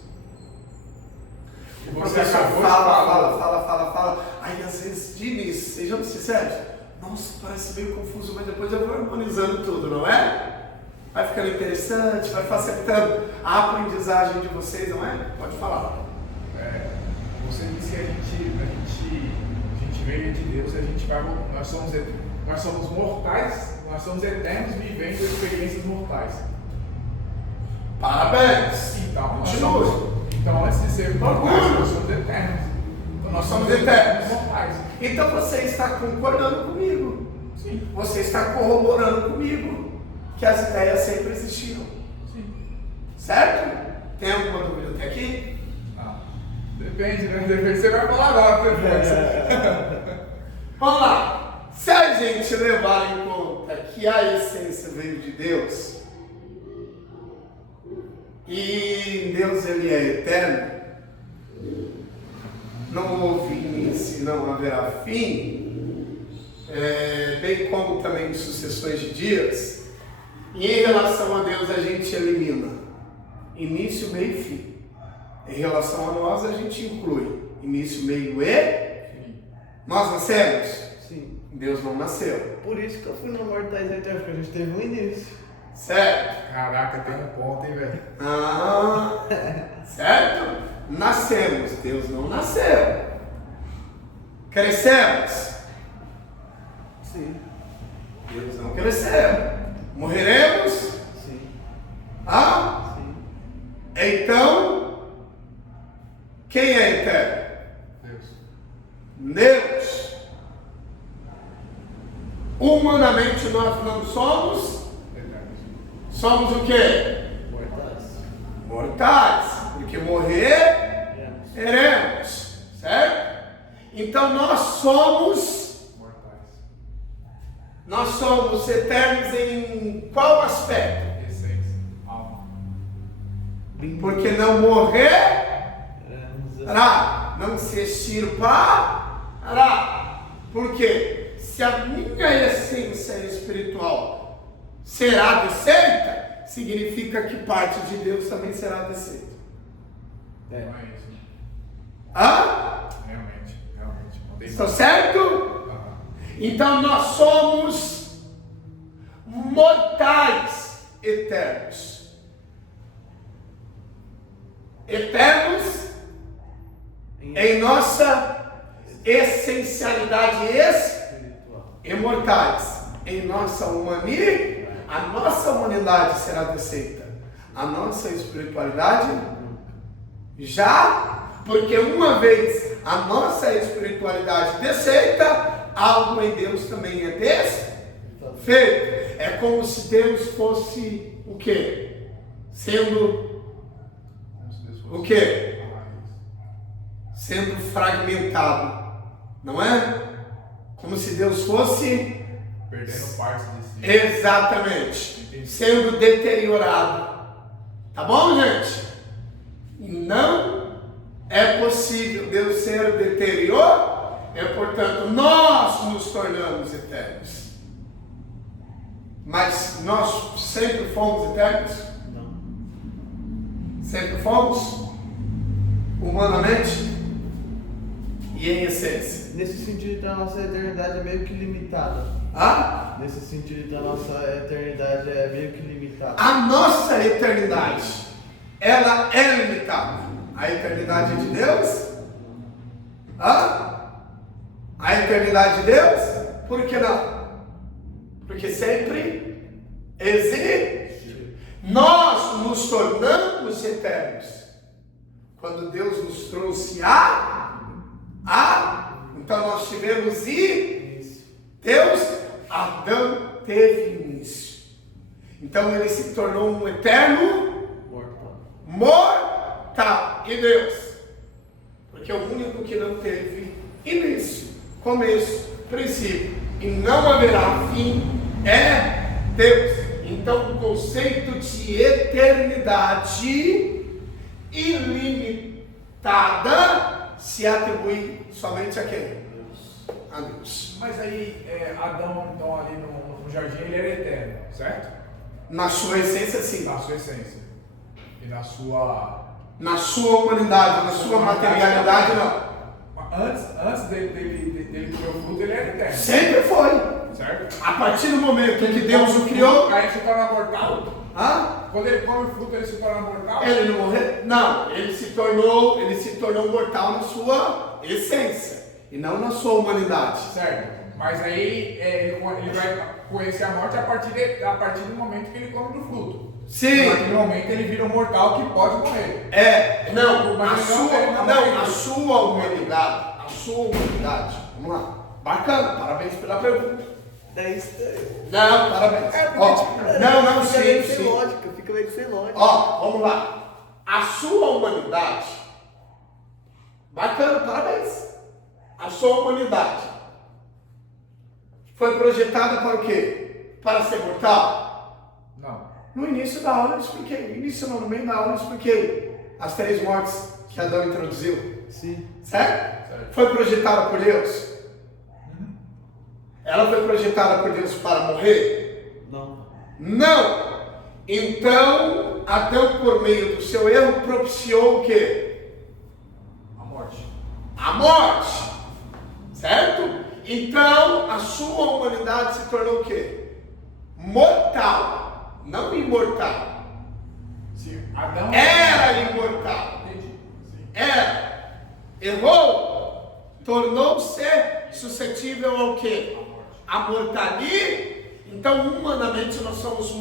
E O você professor acabou de fala. Aí às vezes, de início, sejamos sinceros, nossa, parece meio confuso, mas depois eu vou harmonizando tudo, não é? Vai ficando interessante, vai facilitando a aprendizagem de vocês, não é? Pode falar. Você disse que a gente veio de Deus, nós somos mortais, nós somos eternos vivendo experiências mortais. Parabéns! Então, Continua. Então, antes de ser mortais, nós somos eternos. Então, Nós somos eternos. Mortais. Então você está concordando comigo. Sim. Você está corroborando comigo que as ideias sempre existiram. Sim. Certo? Tem alguma dúvida até aqui? Depende, né? Depende, você vai falar agora depois. Vamos lá. Se a gente levar em conta que a essência veio de Deus, e Deus ele é eterno, não houve início, não haverá fim, bem como também de sucessões de dias, e em relação a Deus a gente elimina início, meio e fim. Em relação a nós a gente inclui início, meio e fim. Nós nascemos? Sim. Deus não nasceu. Por isso que eu fui no mortais eternos, porque a gente teve um início. Certo? Caraca, tem um ponto, hein, velho? Certo? Nascemos, Deus não nasceu. Crescemos? Sim. Deus não cresceu. Morreremos? Sim. Ah? Sim. Então, quem é eterno? Deus. Deus. Humanamente nós não somos. Eternos. Somos o quê? Mortais. Mortais. Porque morrer, teremos. Certo? Então nós somos eternos em qual aspecto? Essência. Alma. Porque não morrer, Vamos não se extirpar. Por quê? Se a minha essência espiritual será desceita, significa que parte de Deus também será desceita. Não é isso. Hã? Realmente. Não tem Está certo? Então nós somos mortais eternos. Eternos em nossa essencialidade espiritual. imortais. Em nossa humanidade, a nossa humanidade será desceita. A nossa espiritualidade já, porque uma vez a nossa espiritualidade desceita, algo em Deus também é desfeito. É como se Deus fosse o quê? Sendo o quê? Sendo fragmentado, não é? Como se Deus fosse perdendo partes de si. exatamente, Entendi. sendo deteriorado. Tá bom, gente? E não é possível Deus ser deteriorado. Portanto, nós nos tornamos eternos. Mas nós sempre fomos eternos? Não. Sempre fomos? Humanamente? E em essência? Nesse sentido, então, a nossa eternidade é meio que limitada. Ah? Nesse sentido, então, a nossa eternidade é meio que limitada. A nossa eternidade, ela é limitada. A eternidade de Deus? Ah? A eternidade de Deus? Por que não? Porque sempre existe. Nós nos tornamos eternos quando Deus nos trouxe então nós tivemos Adão teve início. Então ele se tornou um eterno mortal. E Deus? Porque o único que não teve início, começo, princípio e não haverá fim é Deus. Então o conceito de eternidade ilimitada se atribui somente a quem? A Deus. Mas aí, Adão, então, ali no jardim, ele era eterno, certo? Na sua essência, sim. Na sua essência. E na sua humanidade, na sua materialidade, não. Antes dele comer o fruto, ele era eterno. Sempre foi. Certo? A partir do momento em que Deus o criou, Aí ele se torna mortal. Quando ele come o fruto, ele se torna mortal? ele não morreu. Não, ele se tornou mortal na sua essência e não na sua humanidade. Certo. Mas aí ele vai conhecer a morte a partir do momento que ele come do fruto. Sim. Naquele momento ele vira um mortal que pode morrer. A sua humanidade. Vamos lá. Bacana, parabéns pela pergunta. Não, parabéns. Sim. lógica, fica meio que sem lógica. Vamos lá. A sua humanidade. Bacana, parabéns. A sua humanidade foi projetada para o quê? Para ser mortal? Não. No início da aula eu expliquei. No meio da aula eu expliquei as 3 mortes que Adão introduziu. Sim. Certo? Foi projetada por Deus? Ela foi projetada por Deus para morrer? Não! Então, Adão, por meio do seu erro, propiciou o quê? A morte. Certo? Então, a sua humanidade se tornou o quê? Mortal, não imortal. Sim. Adão Era imortal. Entendi. Sim. Era. Errou. Tornou-se suscetível ao quê? A mortalidade. Então, humanamente, nós somos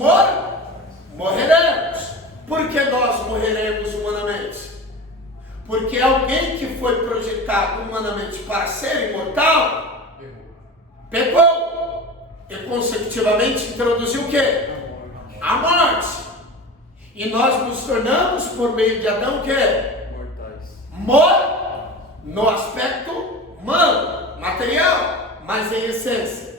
morreremos. Por que nós morreremos humanamente? Porque alguém que foi projetado humanamente para ser imortal, pecou. E, consecutivamente, introduziu o quê? A morte. E nós nos tornamos, por meio de Adão, o quê? Mortais. No aspecto humano, material, mas em essência.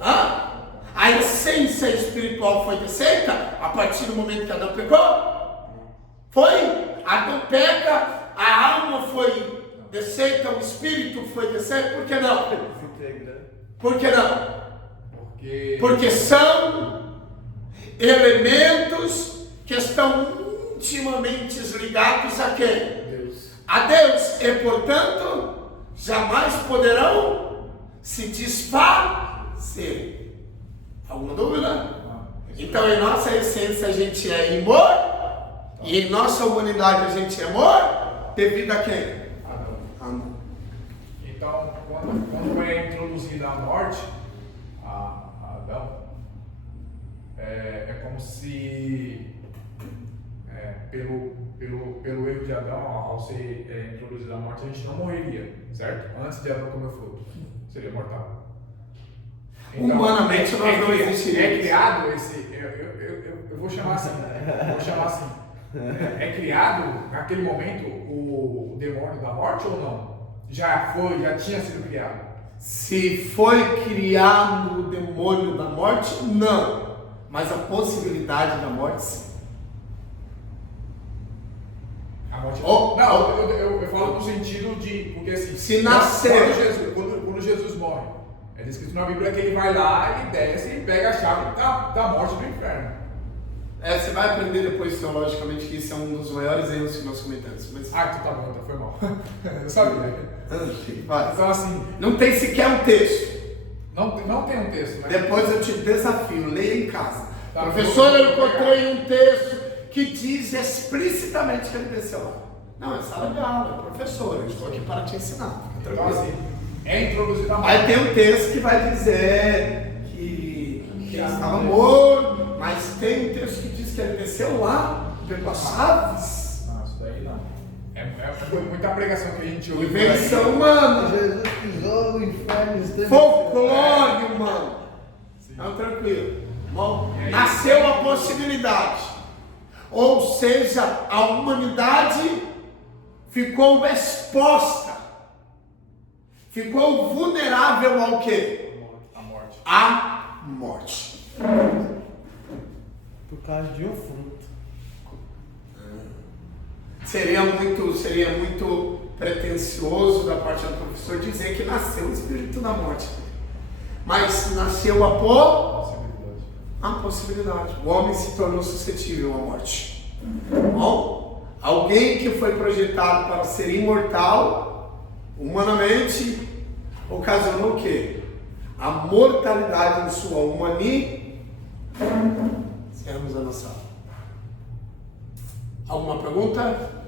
A essência espiritual foi desfeita a partir do momento que Adão pecou? Foi. Adão peca, a alma foi desfeita, o espírito foi desfeito. Por que não? Por que não? Porque são elementos que estão intimamente ligados a quem? A Deus. E, portanto, jamais poderão se desfazer. Alguma dúvida? Então, em nossa essência, a gente é imortal. E em nossa humanidade, a gente é morto. Devido a quem? Adão. Então, quando é introduzida a morte a Adão, é como se pelo erro de Adão, ao ser introduzida a morte, a gente não morreria, certo? Antes de Adão comer o fruto, seria mortal. Então, humanamente nós não existiríamos. É criado esse, eu vou chamar assim, é criado naquele momento o demônio da morte ou não? Já tinha sido criado? Se foi criado o demônio da morte, não. Mas a possibilidade da morte, sim. A morte... Eu falo no sentido de... Porque assim, se nascer... Quando Jesus morre, é descrito na Bíblia que ele vai lá e desce e pega a chave da morte do inferno. Você vai aprender depois teologicamente que isso é um dos maiores erros que nós cometemos. Mas... então tá bom, então foi mal. Eu sabia. Então assim... Não tem sequer um texto. Não tem um texto, né? Depois eu te desafio, leia em casa. Tá, professor, eu encontrei um texto que diz explicitamente que ele desceu lá. Não, é sala de aula, é professor, eu estou aqui para te ensinar. Então assim, é introduzido a morte. Aí tem um texto que vai dizer que ele estava morto, mas tem um texto que diz que ele desceu lá, pegou as chaves. Não, isso daí não. Foi muita pregação que a gente ouviu. Invenção humana. Jesus pisou no inferno. Folclore humano. Então, tranquilo. Bom, nasceu a possibilidade. Ou seja, a humanidade ficou exposta. Ficou vulnerável ao quê? A morte. A morte. Por causa de um fruto. Seria muito pretensioso da parte do professor dizer que nasceu o espírito da morte. Mas nasceu a possibilidade. O homem se tornou suscetível à morte. Bom, alguém que foi projetado para ser imortal, humanamente, ocasionou o quê? A mortalidade em sua humanidade. Encerramos a nossa aula. Alguma pergunta?